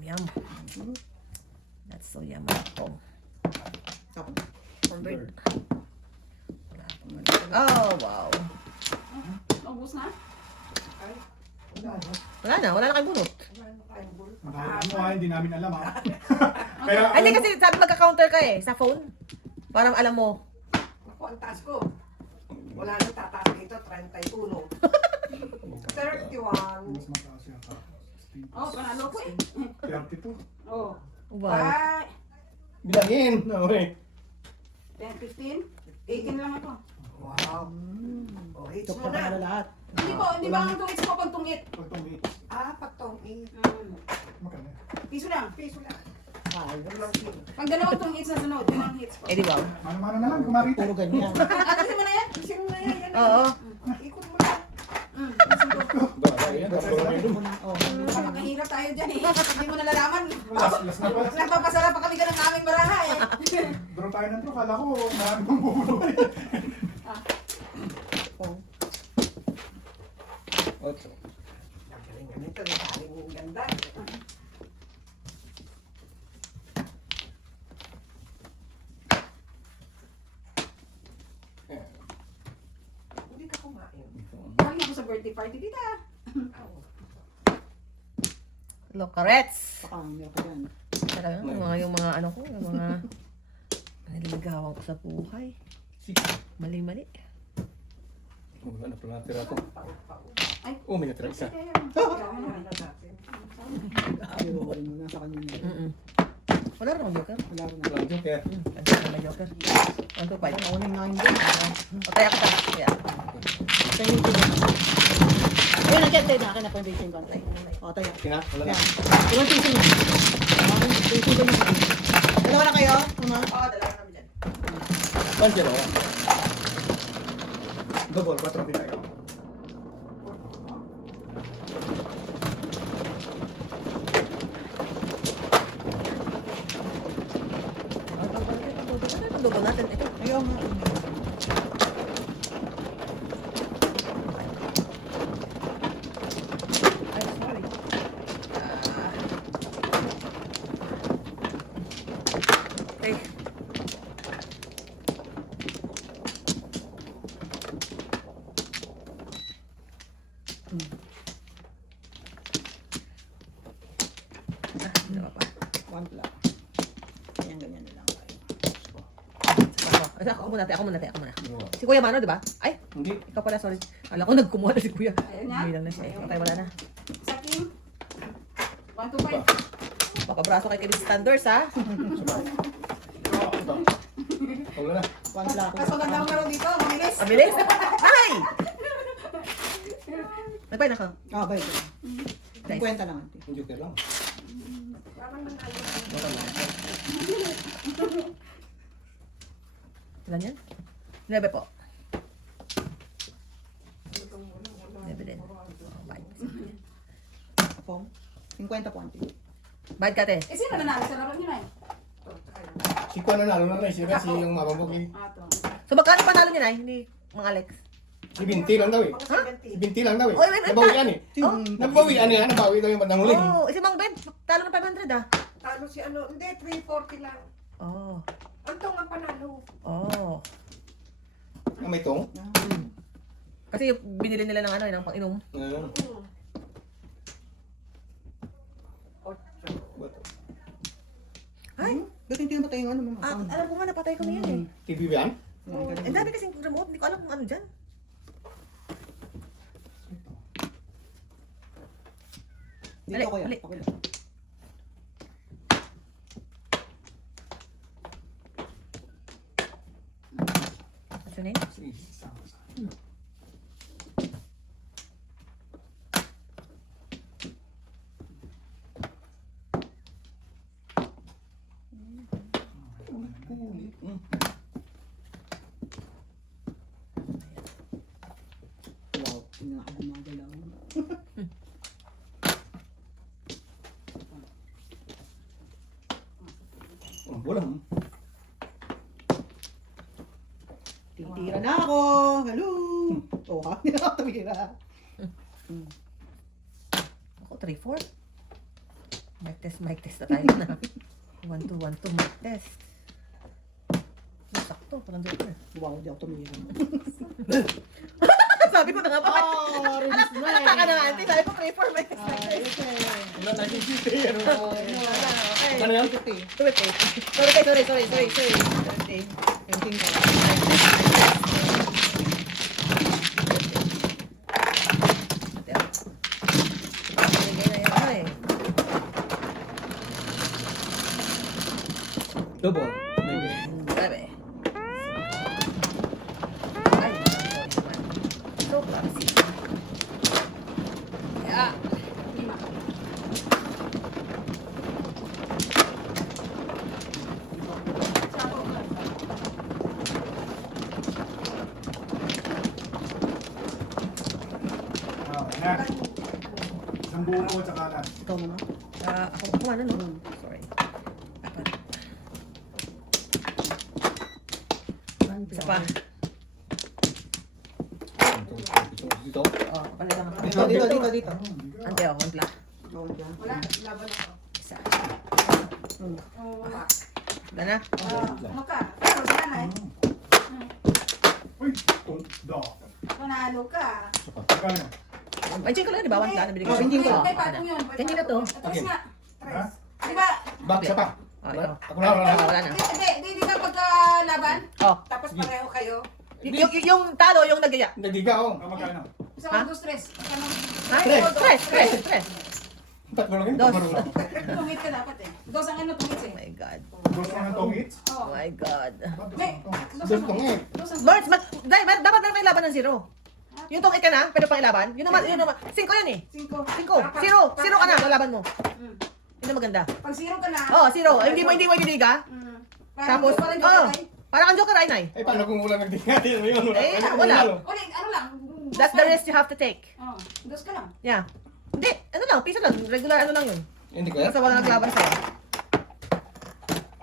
yum. That's so yummy. Oh. Tapos. Bird. Oh, wow. Ubus na? Wala na kayong bunot. Makakala mo hindi namin alam ha. Kaya, Ay, hindi kasi sabi magka-counter ka eh, sa phone. Parang alam mo. Ako, ang taas ko. Wala nang tataas dito, 31. 31. mas mataas yata. Oh, panalo ko eh. 32. Oh. Wow. Ay, Bilangin. Okay. 10, 15, 18 lang ako. Wow. Oh, hits Ito mo pa pala na. lahat. Hindi ba ang tungit ko pag tungit? Pag tungit. Pag tongit. Magkano? Piso lang. Piso lang. Ay, Pag dalawang tungit sa sunod, yun ang hits ko. Eh, di ba? Mano-mano na lang, kumakita. puro ganyan. Atasin mo na yan? Sino na yan? Yan na. Oo. Ikot mo na. Yan, tatlo na yun. Oh. Makakahirap tayo dyan eh. Hindi mo nalalaman. Last na pa. Nagpapasarap pa kami ka ng aming baraha eh. Draw tayo ng draw. Kala ko, marami pang bubuloy. Ocho. Ganito rin aling yung ganda. Hindi ka kumain. Galing ako sa birthday party dita. Locarets. Baka meron ka dyan. Talaga, yung mga ano ko, yung mga nililigawan ko sa buhay. Mali-mali. Wala na pala natira ko. Ay. Oh, may natira isa. Ayaw ko rin muna sa kanya niya. Wala rin akong joker. Wala rin Walang joker. Kasi na may joker. 1, 2, 5. Ako na yung 9 din. O kaya kita. Kaya. Ito yung tiga. Ayun, nandiyan tayo na. Akin na po yung basing contract. O, tayo. Tina, wala na. Yan. Iwan piso na. Basing ko yung dalawa na kayo? Uma? Oo, dalawa kami dyan. Pansin ako. Double, 4 din tayo. Ang dugo natin ito. Ayaw nga. Ay, sorry. Okay. Dalawa pa. One plus. Ganyan, ganyan na lang tayo. Ako muna, ako muna. Si Kuya Mano, di ba? Ay, Hindi. ikaw pala, sorry. Alam ko nagkumuha na si Kuya. Ayun na. Hindi lang na siya. Okay, wala na. Sa Kim. 1, 2, 5. Pakabraso kay Kevin Standers, ha? Wala na. One plus. Mas maganda ang laro dito. Mabilis. Mabilis? Ay! Nagpay na ka. Ah, bye. 50 lang. ate. Yung joker lang. Ilan yan? 9 po. 9 din. Oh, bye. Ako? 50 po, ante. Bayad ka, te. Eh, sino nanalo sa laro niyo na eh? Si Kuan nanalo na rin. Siya kasi yung mababugi. Ato. So, magkano panalo niya na? Hindi, mga Alex. Si Binti lang daw eh. Mga 70. Si Binti lang daw eh. Oy, wait, wait, Nabawian eh. Oh, Nabawian eh. Nabawi daw yung bandang huli. oh, si Mang Ben, talo ng 500, ah. Talo si ano, hindi, 340 lang. Oh, Ang tong ang panalo. oh. Ah, may tong. Kasi binili nila ng ano, ng pang-inom. Ay, Ba't hindi naman tayo ano mga alam ko nga, napatay ko na yan eh. TV ba yan? Ang dami kasing remote, hindi ko alam kung ano dyan. Dito ko yan. Ali. Ako lang. What's your name? Wow. Hindi na ako gumagalaw. Oh, wala. Titira na ako. Hello. Oh, ha? Hindi na ako tumira. Ako, 3-4. Mic test na tayo na. 1, 2, 1, 2, mic test. Sakto, parang joker. Wow, di ako tumira. Sabi ko na nga ba? Oh, release na eh. Taka na nga, auntie. Sabi ko, pray for mic test. Wala na yung city. Ano? Okay. Ano yan? Tuwit eh. Sorry. Sorry. Yung king ko. Double. Sabi. Ay, so classy. Yeah. Yan. Isang buo mo sa kanan. Ikaw muna. Ako ano no? Sorry. Apat. Isa pa. Dito. Oh, pala lang ako. Dito. Ante ako, wala. Wala, laban ako. Isa. Oh, Wala na? ano ka? Pero nanay, Uy! Do. panalo ka. Kano? Ay, check ko lang, di ba? 1 lang, nabili ko. Hindi ko. Kay Patong yun. Hindi na to. Tres nga. Ha? Tres. Di ba? Back sa pa. Oh, ito. Ako na. Wala na. Hindi ka pagkalaban? Oh, Tapos pareho kayo? yung talo, yung nagaya. Nagdiga ako. Magkano? Isang Ha? 1, 2, 3. Magkano? Tres. Tatlo lang yun. Dos. Marunong. Tungit ka dapat eh. Dos ang ano, tungit Oh eh. my God. Gusto mo ng tongits? Oh Oo. my God. May, dos Dos ang tong eh. Dos ang Lawrence, dapat na may laban ng 0. Yung tong ka na, pero pang ilaban. Yun naman. 5 yan eh. 5. 0 ka na, laban mo. Mm. Yun ang maganda. Pag 0 ka na. Oh, 0. Hindi mo iliga. Tapos, parang oh, joker ay. parang kang joker ay, nay. Eh, paano kung wala nagdiga? Tingnan mo yun. Eh, wala. Ulit, ano lang. That's the risk you have to take. Oh, dos ka lang. Yeah. Hindi, ano lang, piso lang. Regular ano lang yun. Hindi ko yan. Basta wala naglaban sa'yo.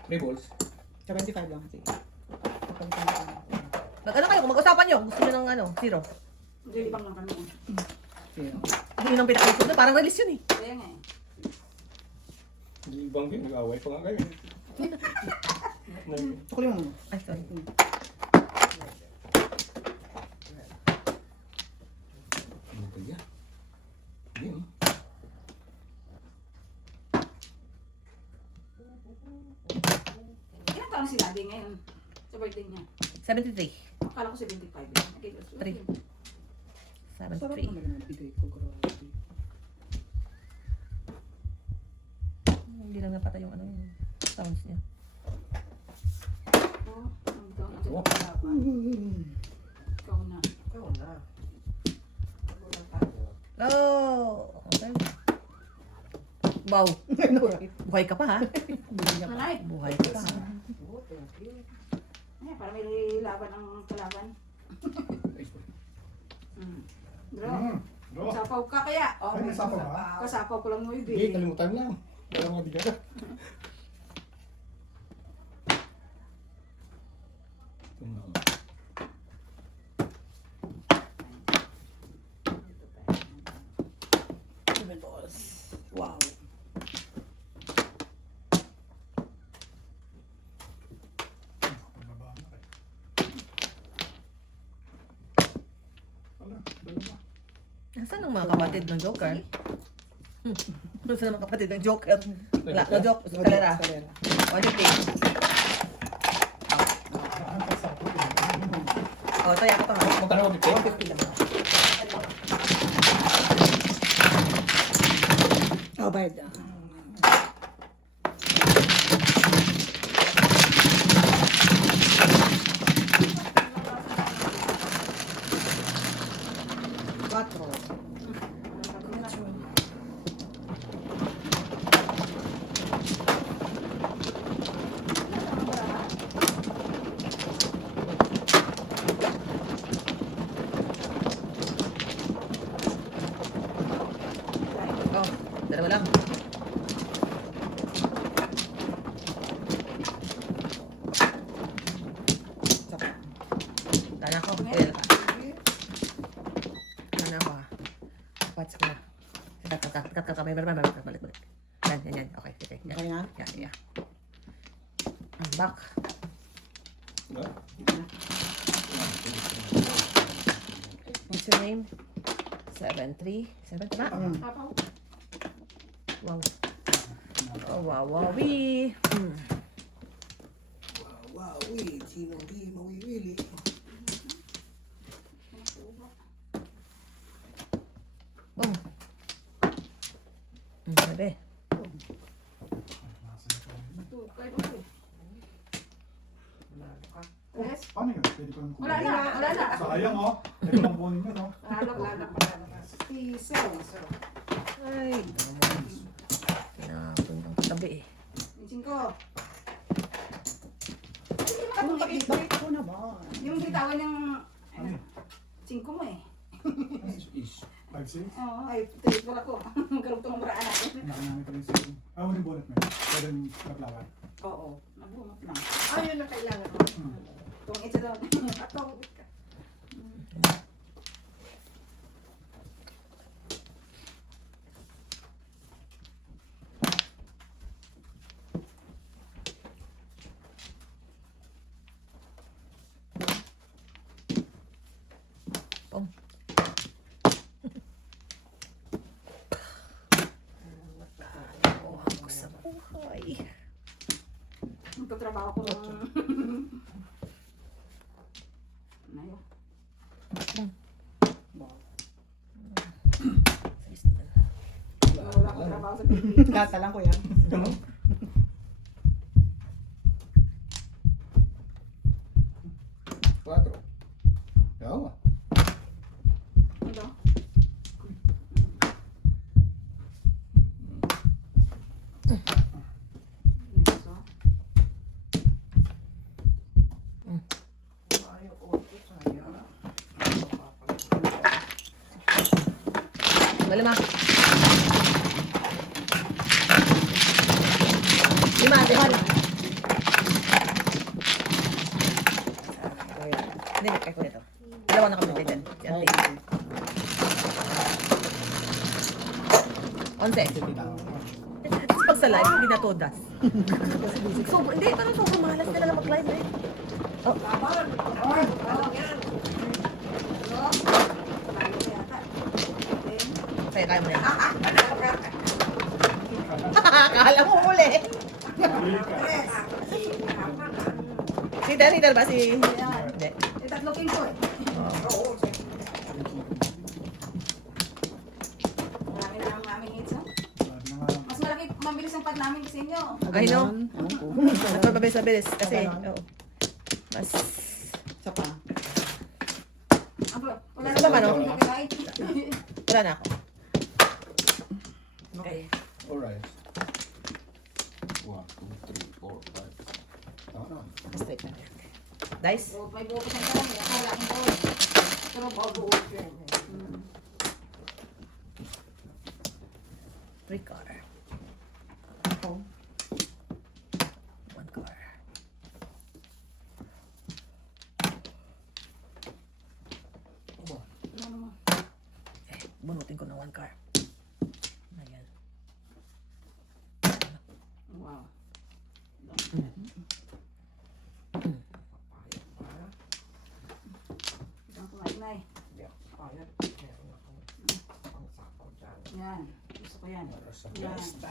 3 balls. 75 lang. Sige. Mag-ano kayo, kung mag-usapan nyo, gusto nyo ng 0. Lilibang lang kami. Yun ang pinaka-issue. Parang release yun eh. Kaya nga eh. Hindi ibang din. Nag-away pa nga kayo. Tukulin mo. Ay, sorry. Ano ba yan? Hindi. Ilang taon si Daddy ngayon? Sa birthday niya. 73. Akala ko 75. Okay, Three. Sarap 73. naman yung bigay ko. Grabe. Hindi lang napatay yung sounds niya. Oh, hanggang ang Oh. Ikaw na. Oh! Okay. Wow. Buhay ka pa ha? Nanay. Buhay ka pa ha? Eh, para may laban ang kalaban. Bro, Do. sapaw ka kaya? Oh, Ay, may sapaw ka? kasapaw ko lang mo Hindi, ibig. kalimutan lang. Wala mga diga. Wow. Nasaan ang mga kapatid ng Joker? Nasaan ang mga kapatid ng Joker? Wala, no joke. Kalera. Kalera. 150. Oh, tayo ako pa nga. Magkano mo 50? 150 lang. Oh, bayad. Quatro. Oh, dalawa lang. Dana ko. Kaya ka. Dana ko. Pats ko na. Kat. Balik. Yan. Okay, okay. Yeah, Okay na? yeah. I'm back. What's your name? 7-3. 7 ba? Wow. Oh, wow, wow, wee. Wow, wait, sino di mawiwili? Oh. Sabi. Yes. Paano yun? Pwede ko naman Wala na, wala na. Sayang oh. Ito lang kunin nyo, no? Wala. 67. So, Ay. Pinapun ng tabi eh. 5. Bakit ako naman? Yung bitawan yung 5 mo eh. 5-6? Oo, ay, tuloy wala ko. Magkarugtong ang maraan natin. Nakanami ko rin sa inyo. Huling bullet mo yun. Pwede rin naglakad. Oo, nabunot lang. Yun ang kailangan ko. Itong ito doon. Atong, Pong. Oh, ako sa buhay. Magtatrabaho ko ng... Nayo. Wala akong trabaho sa Pilipinas. Kata lang ko yan. Oo. Ito. Ito. Malima. 5. Hindi, kaya ko nito. Dalawa na kami dyan. Yan, take. 11. Pag sa live, hindi na todas. Hindi, parang sobrang malas nila na mag-live eh. Oh. Kaya kaya mo na yan. Akala mo uli. Si Danny ba? Si... Hindi. Tatlo king ko eh. Marami na ang aming hits, ha? Mas malaki, mabilis ang pad namin kasi inyo. I know. Mas mabilis. Kasi, oo. Mas... Isa pa. Wala Isa pa, no? copyright. Wala na ako. Okay. Alright. 1, 2, 3, 4, 5. Tama na. Straight na. Dice? So, may bukas ang karami. Akala ko ko. Pero bago. 3 car. 1 car. Bunutin ko na 1 car. Ayan. Wow. Isang kumainay. Yan. Gusto ko yan. Yan. 5.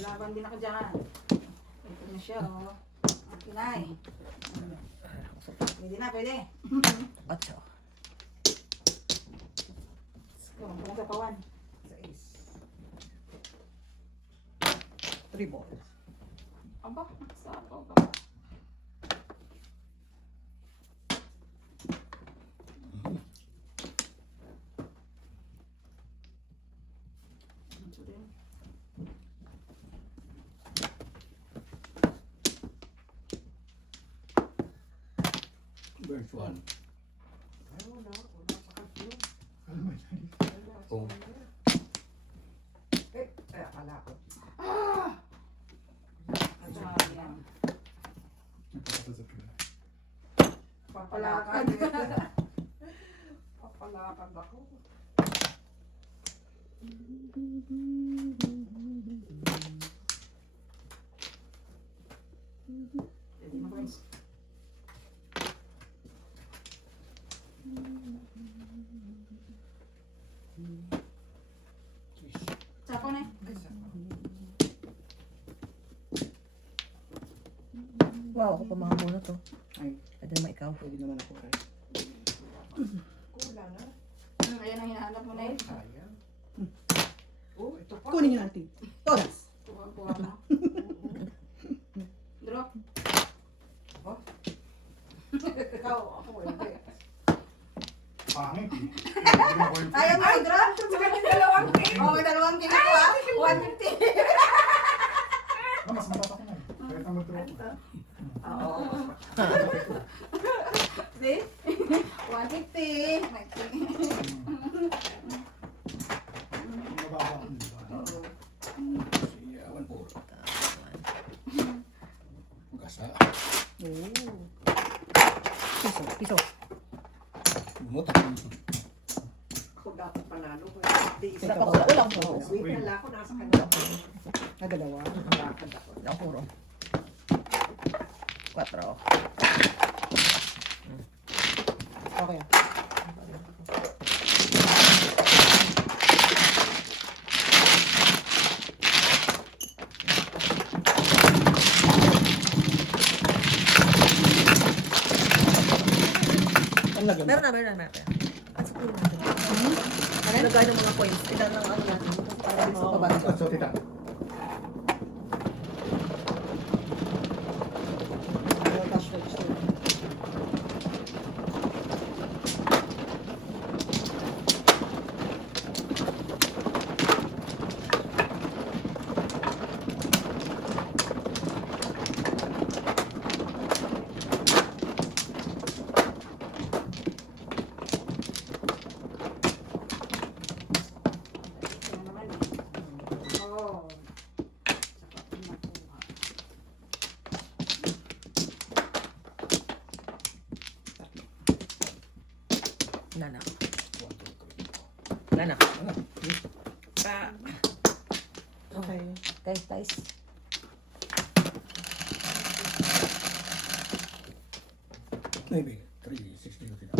Laban din ako dyan. Ito na siya, oh. Ang kinay. Pwede na, pwede. 8. Kung sa pawan. 3 balls. Aba, nakasapaw pa. Ito din. First one. Oh. akala ko. Ito nga yan. Papalakad. Papalakad ako. Pwede mo, guys. Sako na eh. Wow, ako pa mga muna to. Ay, Pwede naman ikaw. pwede naman ako. Kulang na. Ayan ang hinahanap mo na eh. Sayang. Oh, ito pa. Kunin niyo natin. Todas. Kuha na. Draw. Ikaw, ako hindi. Pangit. Ayaw mo i-draw? Saka yung dalawang king. Oo, may dalawang king ako ah. 150. Mas matatak na eh. Kaya tama ito. Oo. See? 150. Mababa. Siyawan po. Gasa. Piso, piso. Bumutak. Ako dapat panalo. Hindi isa. Isa pa ko. Ulang puro. Wait, wala ako nasa kanila. Na dalawa. Lakad ako. Ulang puro. 4. Okay. Meron na, meron na, meron na. Ang siguro natin. Lagay ng mga coins. Ilan lang ang natin. Para sa baba. So, tita. Cash register. Yan naman eh. Oo. Wala na. Wala na. Okay. Guys, guys. Maybe 360 ko tita.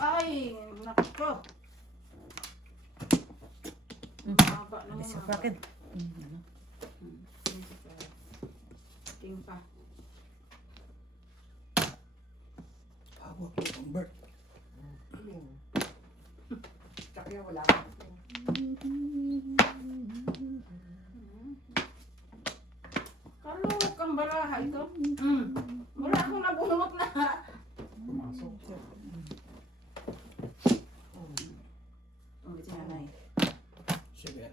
Ay, nako. Haba naman. Bilis sa akin. King pa. Hawak mo ang bird. Kaya wala ako. Kalok ang baraha ito. Wala akong nabunot na. Pumasok. Ulit si nanay. Sige.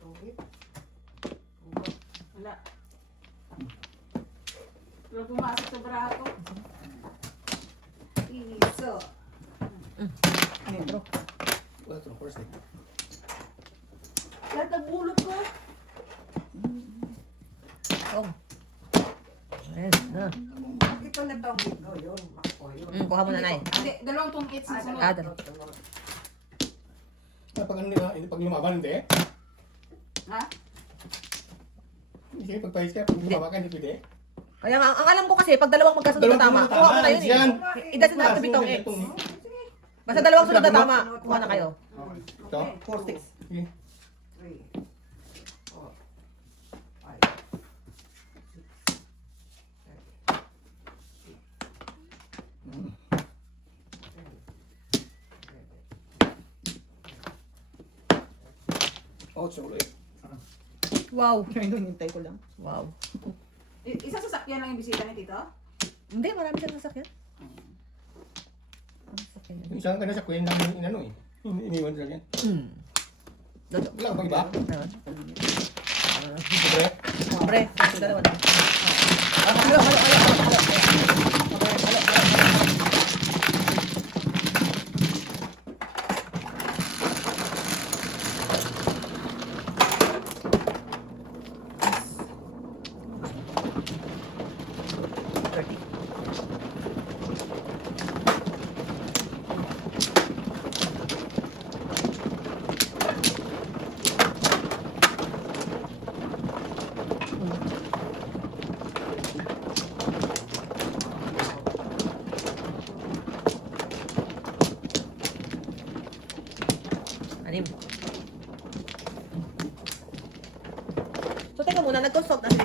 Tuhit. Wala. Wala pumasok sa baraha ko. Iso. Metro. Well, of course, eh. Lahat ang bulot ko. Oh. Yes, na. Ito na daw ko yun. Ako yun. Kuha mo na, Nay. Hindi, dalawang tungkit sa sunod. Ah, dalawa. Pag ano nila, pag lumaban, hindi. Ha? Hindi, pag pahis ka, pag lumaban ka, hindi pwede. Kaya nga, ang alam ko kasi, pag dalawang magkasunod na tama, kuha mo na yun Yan. eh. It doesn't have to be tong X. Basta dalawang sunod na tama, kuha na kayo. Ito. 4, 6. Sige. 3, 4, 5, 6, 7, 8. Oh, so ulit. Wow. Ngayon, hinintay ko lang. Wow. Isa sasakyan lang yung bisita ni Tito? Hindi, marami siyang sasakyan. Ang sasakyan Yung yun. isang ka na sa kuya namin inano eh. Iniwan sila yan. Dodo. Wala ka bang iba? Ah. Siyempre. Pre, dalawa na. Halo, halo, halo, halo.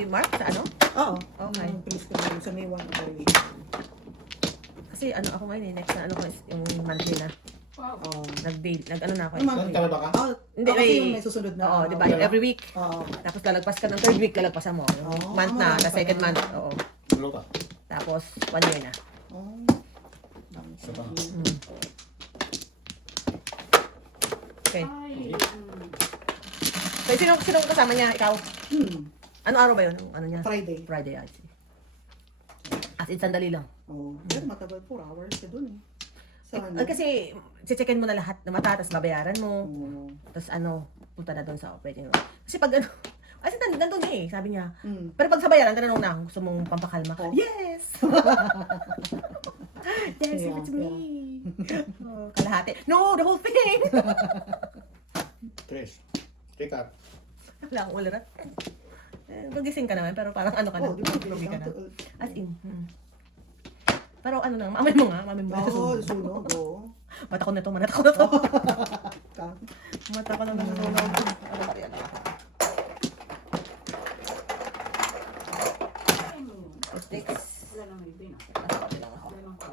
Mark sa ano? Oo. Okay. Please ko na sa May 1 early. Kasi ano ako ngayon next na ano ko is yung monthly na. Nag-ano na ako. Yung monthly. Saan ka ba ka? Hindi, Kasi may- yung may susunod na. Oo, di ba? Yung every week. Oo. Tapos lalagpas ka ng third week, lalagpasan mo. Yung Oh, month na, the tama. second month. Oo. Ano ka? Tapos 1 year na. Oh. Isa pa. Okay. So, sino kasama niya? Ikaw? Ano araw ba yun? Ano niya? Friday. Friday, I see. As in, sandali lang. Oh. Pero matagal 4 hours ka dun eh. Sa ano? Kasi, checkin mo na lahat na mata, tapos babayaran mo. Oo. Tapos ano, punta na doon sa operating room. Kasi pag ano, kasi nandun na eh, sabi niya. Mm. Pero pag sa bayaran, tanong na, gusto mong pampakalma. Oh. Yes! Yes, Yeah, it's me. Oh, kalahati. No, the whole thing! Tres. Take up. Wala akong ulirat. Magising ka naman, pero parang ano ka na. Oh, di ba? Lugi ka na. Count As in. Pero ano na, mamay mo nga, mamay mo. Oo, sunog. Oo. Mata ko na to, mata ko na to. Ka- Mata ko na nasunog. Ano ba yan? Sticks. Wala na may bin. Nasa kape lang ako.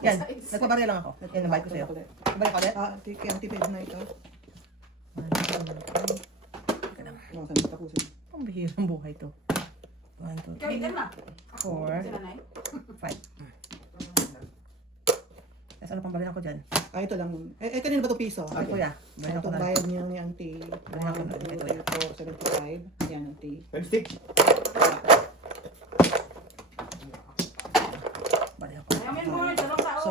Yan, nagpabarya lang ako. Yan, nabay ko sa'yo. Nabay ko ulit? Kay Auntie Fed na ito. Teka lang. Oo, sa mista ko siya. Ang bihirang buhay to. 1, 2, Kaya 3, ikan na. 4, Sila na eh. 5. Tapos ano pang barya ko dyan? Ito lang. Kanina ba ito piso? Ay, kuya. Barya ko Itong na. bayad niya ni Auntie. Barya ko na. Ito yan. 475. Yan, Auntie. 5 stick. Barya ko. Ayaw mo yung buhay, dalawang tao. So,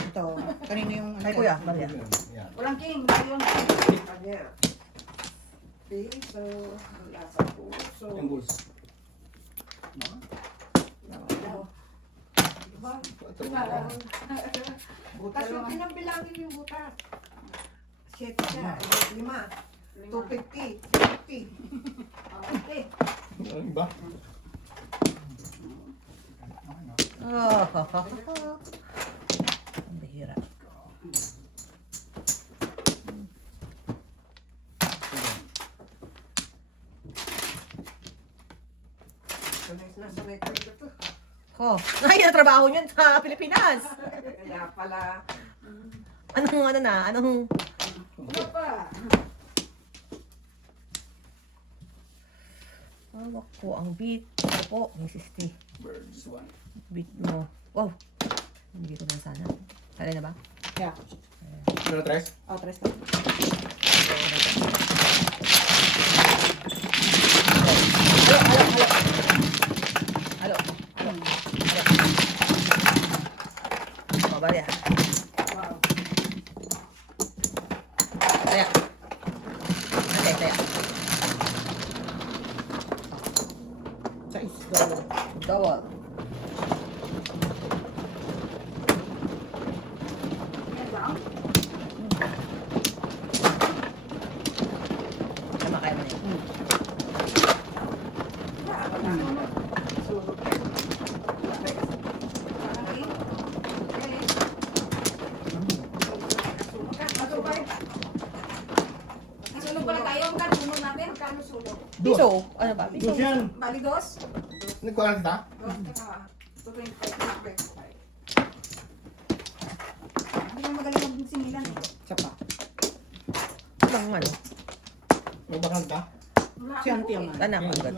ito. Kanina yung... Ay, kuya. Barya. Yan. Walang king, yun. Ayer. Piso. Wala sa puso. Yung bulls. Butas yung pinambilangin yung butas. 7 siya. 5. 250. 50. Okay. Ano ba? Ang bihira. Sanay na sanay ko ito. Oh, ay, trabaho niyan sa Pilipinas. Kaya pala. Anong ano na? Anong... Ano pa? Hawak ko ang beat. Ito po, may 60. Birds one. Beat mo. Wow. Hindi ko na sana. Kaya na ba? Yeah. Ano na tres? Tres na. Halo. Oh, barya. Taya. Okay, taya. Size. Double. Double. Tama, kaya mo na yun. Sunog pala tayo. Magkano sunog natin? Kano sulong? Piso. Ano ba? Piso. Dos yan. Bali dos? Nagkuhan kita? Hindi mo magaling mag-sinilan eh. Isa pa. Lang ano. Magbakan kita? Wala Si Auntie ang Sana ako. Agad.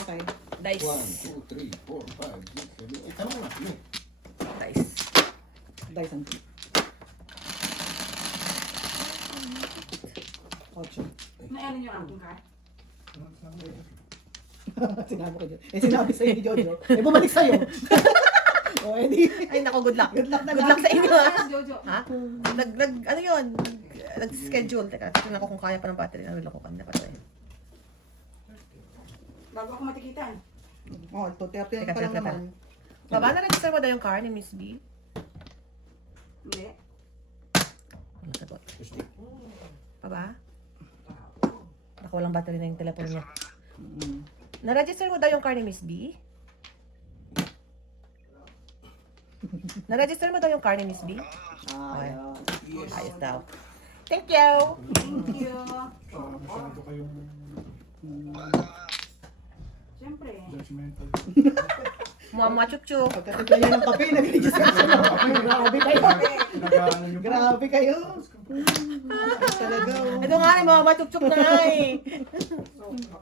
Okay. Dice. 1, 2, 3, 4, 5, 6, 7, 8. Tama na. Ano? Dice. Dice Auntie. 8. Nailan nyo ang ka? Sinabi ko dyan. Sinabi sa'yo ni Jojo. Bumalik sa'yo. O, edi. Ay, nako, good luck. Good luck na Good lang. luck sa inyo, ha? Jojo. Ha? Ano yun? Nag-schedule. Teka, tignan ko kung kaya pa ng battery. Ano lang ko kanina pa tayo. Bago ako matikitan. Oh, ito. Therapy Teka, pa lang teka. naman. Baba, na-register mo daw yung car ni Miss B? Hindi. Ano sa bot? Stick. Baba? Baka walang battery na yung telepono niya. Mm. Na-register mo daw yung car ni Miss B? Na-register mo daw yung car ni Miss B? Ah, Okay. yeah. Ayos daw. Thank you. Thank you. Masyado kayong Siyempre. judgmental. Mama chup-chup. Pagkatimpla niya ng kape, nag-register siya ng kape. Grabe kayo. Nag-ano nyo pa? Grabe kayo. Talaga, oh. Ito nga eh, mama chup-chup na nga eh.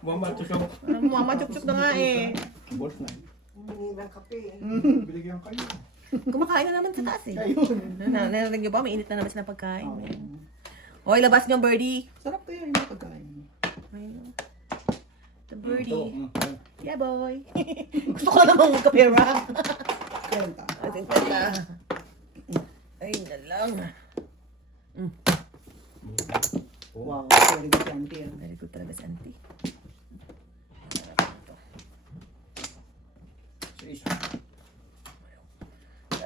Mama, tusok. Mama chup-chup na nga eh. Boss na. Humingi ng kape. Binigyan kayo. Kumakain na naman sa taas eh. Ayun. Narinig niyo ba? May init na naman sila ng pagkain. Hoy, labas niyo ang birdie. Sarap kayo yung pagkain. Ayun. The birdie. Mm. Yeah, boy. Gusto ko namang magkapera. Kwenta. Ating pala. Ay, na lang. Wow, very good auntie. ah. Very good talaga si auntie.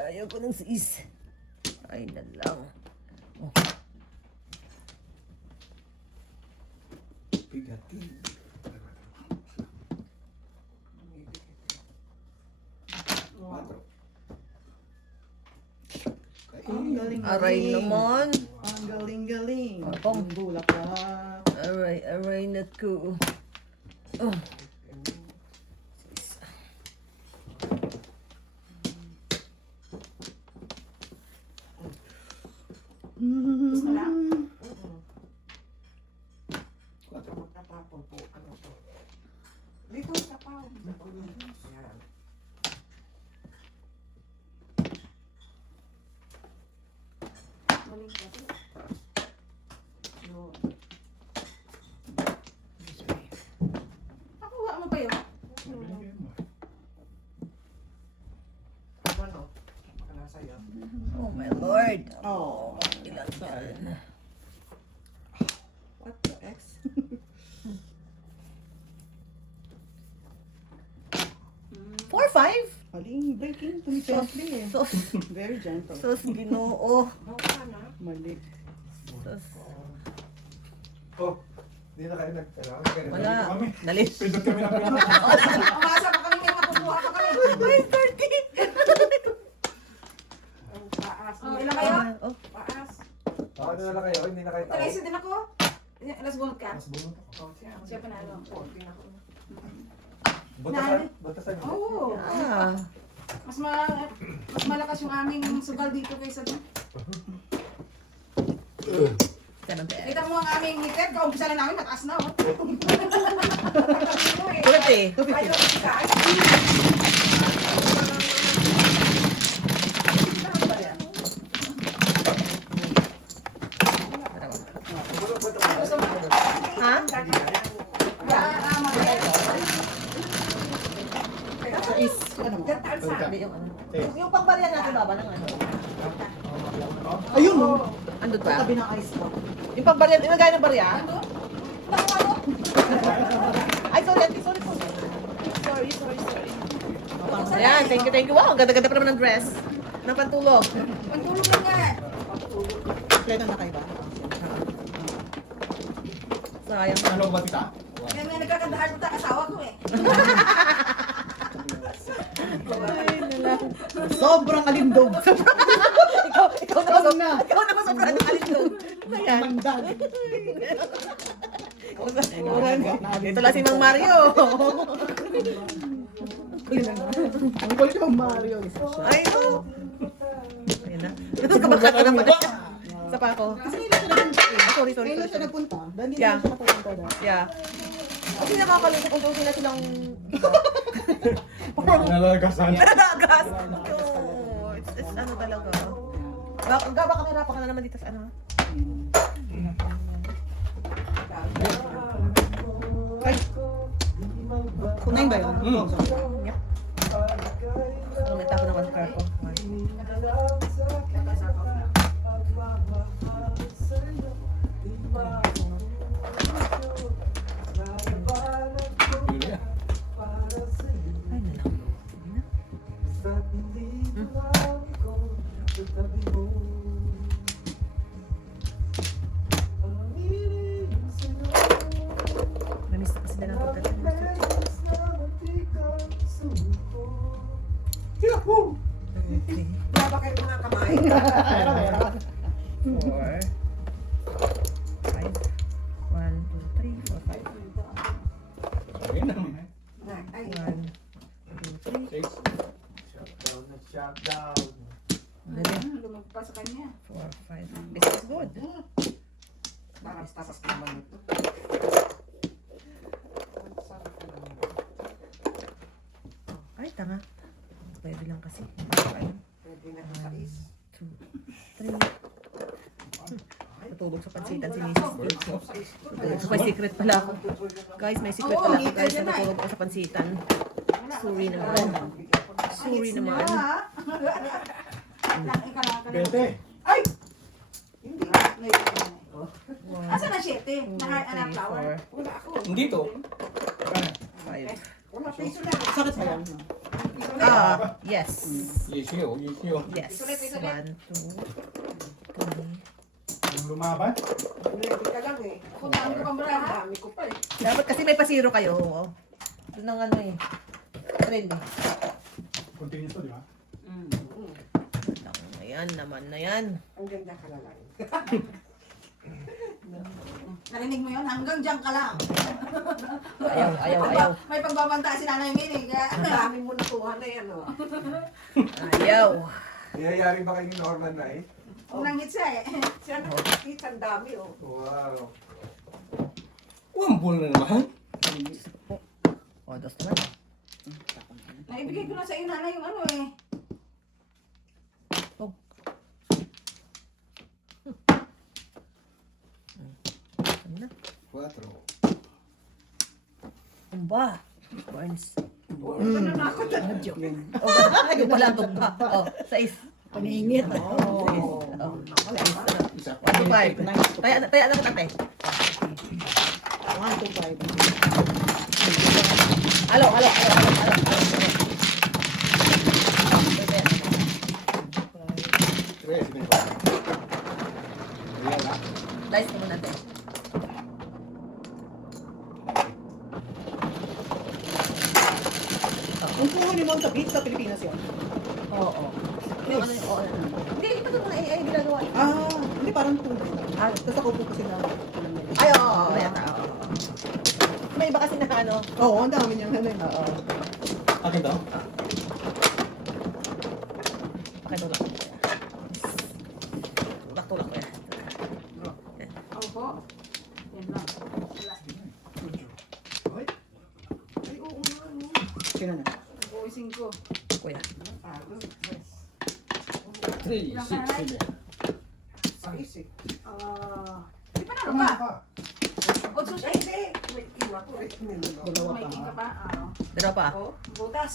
Ayaw ko ng siis. Ay, na lang. Oh. Bigatin. Ang galing. Aray naman. Ang galing-galing. Ang bulaklak. Aray na ko. Oh. Gusto na? Magkatapon po. Ano po? Dito sa pao. Yan. Maling ka. Yun. Nakuha mo ba yun? Binigyan mo. Ano? Baka nasa iyo. Oh my lord. Oh. Ilan yan? What the X? Four, five? Maling breaking to me softly eh. Sos. Very gentle. Sos, ginoo. Baka na. Mali. Sos. Oh, hindi na kayo nagkailangan. Wala. Dali. Pindot kami ng pinaka. Umasa pa kami ngayon, makukuha pa kami. Ay, 30. Ang taas. Oh, ilan kayo? Oh. Taas. Ano na lang kayo? Hindi na kayo tao. Tracy din ako. Alas bunot ka. Mas bunot ako. Oh, siya. Siya panalo. Porting ako. Butasan? Butasan niyo. Oo. Ah. Mas malakas yung aming sugal dito kaysa doon. Ganun tayo. Kita mo ang aming hitter, kaumpisa na namin, mataas na oh. 40. Ayaw, isa. Ha? Is, ano mo? Hindi yung ano. Yung pangbarya natin baba ng ano. Ayun oh. Andun pa? Tabi ng ice po. Yung pangbarya, yung gaya ng barya? Ay, sorry, auntie, sorry po. Sorry. Ayan, thank you. Wow, ang ganda-ganda pa naman ng dress. Ng pantulog. Pantulog lang nga. Kompleto na kayo ba? Sayang. Ano ba tita? Yan nga nagkakandahan ko asawa ko eh. Sobrang alindog. Ikaw naman, na. ikaw naman sobrang alindog. Ayan. Mandag. Ito lang si Mang Mario. Ang kulit yung Mario. Ay, no. Ayan na. Ito kabakat na naman. Isa pa ako. Kasi hindi siya nagpunta. Sorry. Ngayon lang siya nagpunta. Dahil hindi Yeah. na siya napunta dahil. Yeah. Kasi nakakalungkot kung doon sila silang Nalagasan. nadagas. Oh, it's ano talaga. Baka nahirapan ka na naman dito sa ano. Ay! Kunain ba yun? Yep. May tapo naman sa car ko. Namis na kasi na lang pagdating. kasi. Pwede na sa is. 3. Natulog sa pansitan si Mrs. May secret pala ako. Guys, may secret pala ako. Guys, natulog ako sa pansitan. Sorry naman. Sorry naman. Bente. Ay! Hindi. Asa na 7? Naka flower? Wala ako. Hindi to. Wala piso na. Sakit ba yan? Yes. Yes, you. Yes. 1, 2, 3. Yung lumaban. Hindi ka lang eh. Kung dami ko pang bra, ha? Dami ko pa eh. Dapat kasi may pasiro kayo. Doon ang ano eh. Trend eh. Continuous to, di ba? Ayan naman na yan. Ang ganda ka na lang. Narinig mo yun? Hanggang dyan ka lang. Ayaw. May pagbabanta si Nanay Mini. Kaya Ang dami mo natuhan na yan oh. Ayaw. Iyayari ba kayo ni Norman na eh? unang hit siya eh. Siya nakakita ang dami oh. Wow. Wambol na naman. O, dos naman. Naibigay ko na sa iyo, Nanay, yung ano eh. Ano na? 4. Tumba. Burns. Ano na ako dyan? Joke. Yung pala tumba. O, 6. Paningit. Oh. 1, 2, 5. Taya na kita, te. 1, 2, 5. Alo. Dice mo muna, te. Ang puno ni Monta Beach sa Pilipinas yun. Oo. Yung ano yung oo. Hindi, ito doon ay ginagawa. Hindi parang puno. Tapos ako po kasi na. Ay, oo. Oo. May iba kasi na ano. Oo, ang dami niyang ano. Oo. Akin daw? Tulak. Tulak ko yan. Opo. Yan lang. Wala. Ay oo nga no. Sino na? Voicing ko. Kuya. 3, 6, 7. Sa is eh. Di pa Tama naroon ka. ka? Otso siya. Hindi. May iwa ko rin nilolo. Dalawa May king ka pa. Dalawa pa. Oh, butas.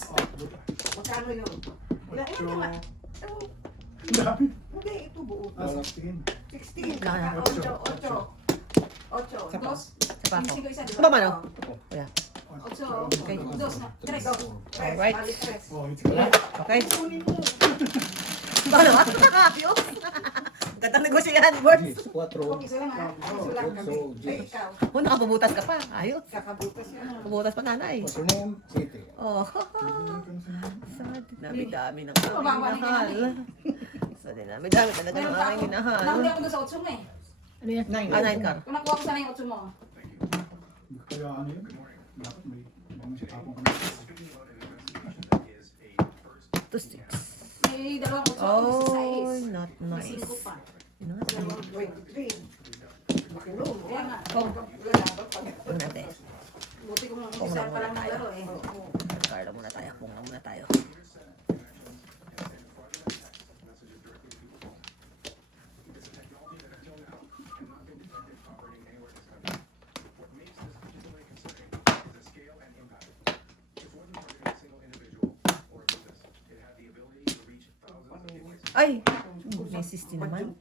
Magkano yun? Wala, Ocho. wala. Ang dami. Hindi, ito buo. 16. 16. Wala ka na. 8. 8. Isa 2. pa ako. Isa, di Isa pa ba, no? Kuya. 8. Okay. Dos na. Tres. Alright. Oh, it's Okay. Baka naman. Ayos. Gandang negosyahan, Words. 4. Isa lang ha. Isa lang kami. Ay, ikaw. Oh, nakabubutas ka pa. Ayos. Kakabutas yan. Kabubutas pa nanay. What's your name? City. Oh. Sad. Dami-dami ng Mababa aking na yan, minahal. Sad. Dami-dami talaga ng aking minahal. Nahuli ako doon sa 8 mo eh. Ano yan? 9. 9 car. Kung nakuha ko sana yung 8 mo. Kaya ano yun? Dapat may tapong kami. 2, 6. May dalawang 8 ako Oh, sa 6. not May nice. 5 pa. Not nice. 23. Makinom. Kaya nga. Oh, Wala ba pag... huwag natin. Buti kung umpisa pa lang ng laro eh. Carlo muna tayo. Kung muna tayo. Ay! May 60 naman.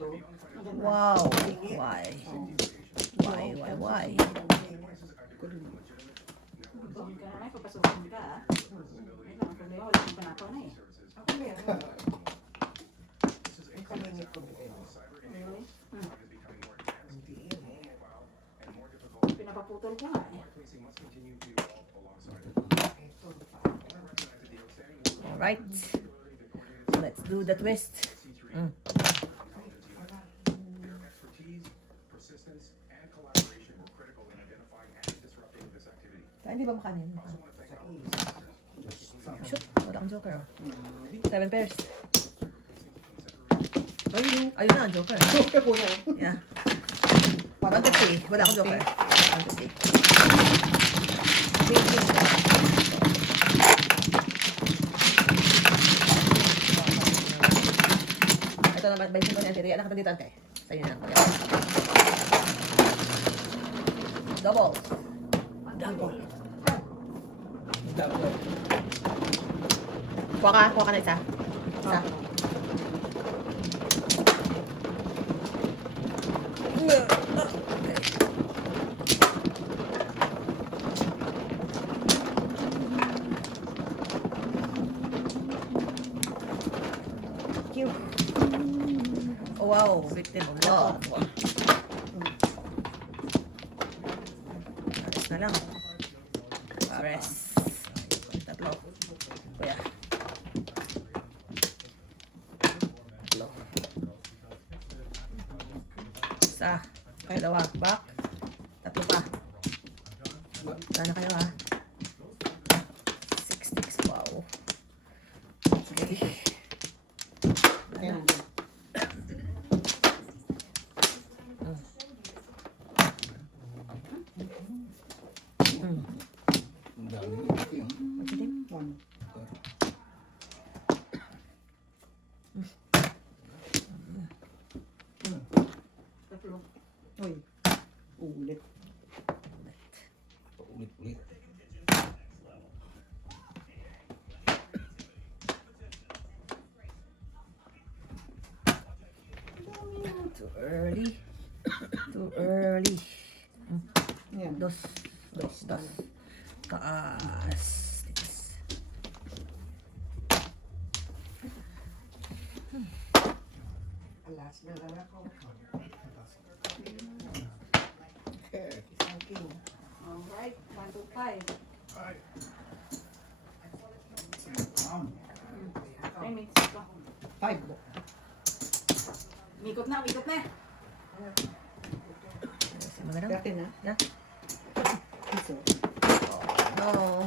Wow! Why? Why? Doon ka na, papasukin ka ah. Wait lang, ang problema, wala kang panakaw na eh. Ako meron. Ang kalingit ko din. Pinapaputol ko nga eh. Alright. So let's do the twist. Hindi ba makanin? Shoot, wala kang joker. 7 pairs. Ayun na, joker. Joker po yan. Yeah. 150. Wala akong joker. 150. bensin ko niyan. Anak ka dito, ante. Sa'yo na. Double. Double. Kuha ka na isa. Isa. Cute. Oh, wow, victim of love. Pares na lang. Pares. Tatlo. Kuya. Tatlo. Isa. Dalawa. Back. Tatlo pa. Sana kayo ha. 6 sticks. Wow. Okay. Ayan. One. Tatlo. Uy. Ulit. Ulit-ulit. Too early. Too early. Ayan. Dos. Taas. Sticks. Alas na lang ako. Okay. Alright, 1 to 5. Ay, may isa. 5. Mikot na, mikot na. Sama na lang. 13 na. Yeah. Piso. No.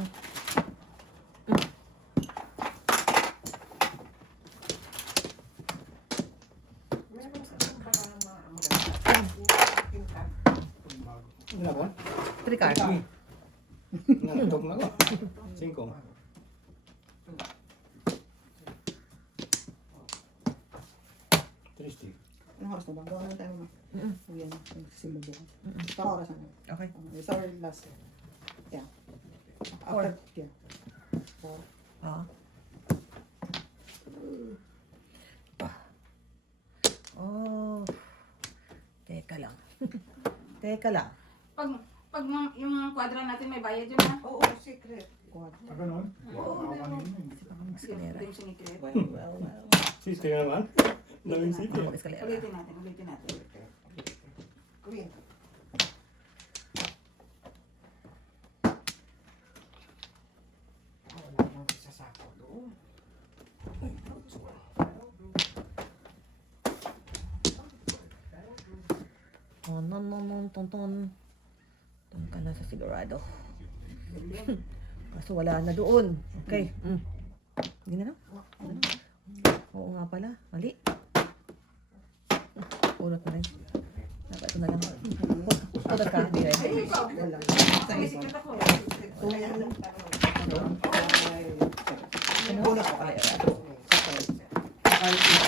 Ano ba? 3 cards. Nantok na ako. 5. Tristi. Anong oras na ba? Gawa na tayo ma. Ayan. Simba bukas. Sa oras na. Okay. Sa our last. Yeah. After. Yeah. 4. Ah. Oh. Teka lang. Teka lang. Pag yung kwadra natin may bayad yun ha? Oo, secret. 4. Ah, ganun? Kawanin yun. Ito yung sinikret. Well. Sister naman. Daming city. Ako eskalera. Ulitin natin. Queen. Wala nang sasako doon. Ton. Doon ka na sa sigurado. Kaso wala na doon. Okay. Hindi na lang. Oo nga pala. Mali. Pulot na rin. Dapat ito na lang. Pulot ka. Hindi rin. Wala. May sikret ako. Bonus pa. 5.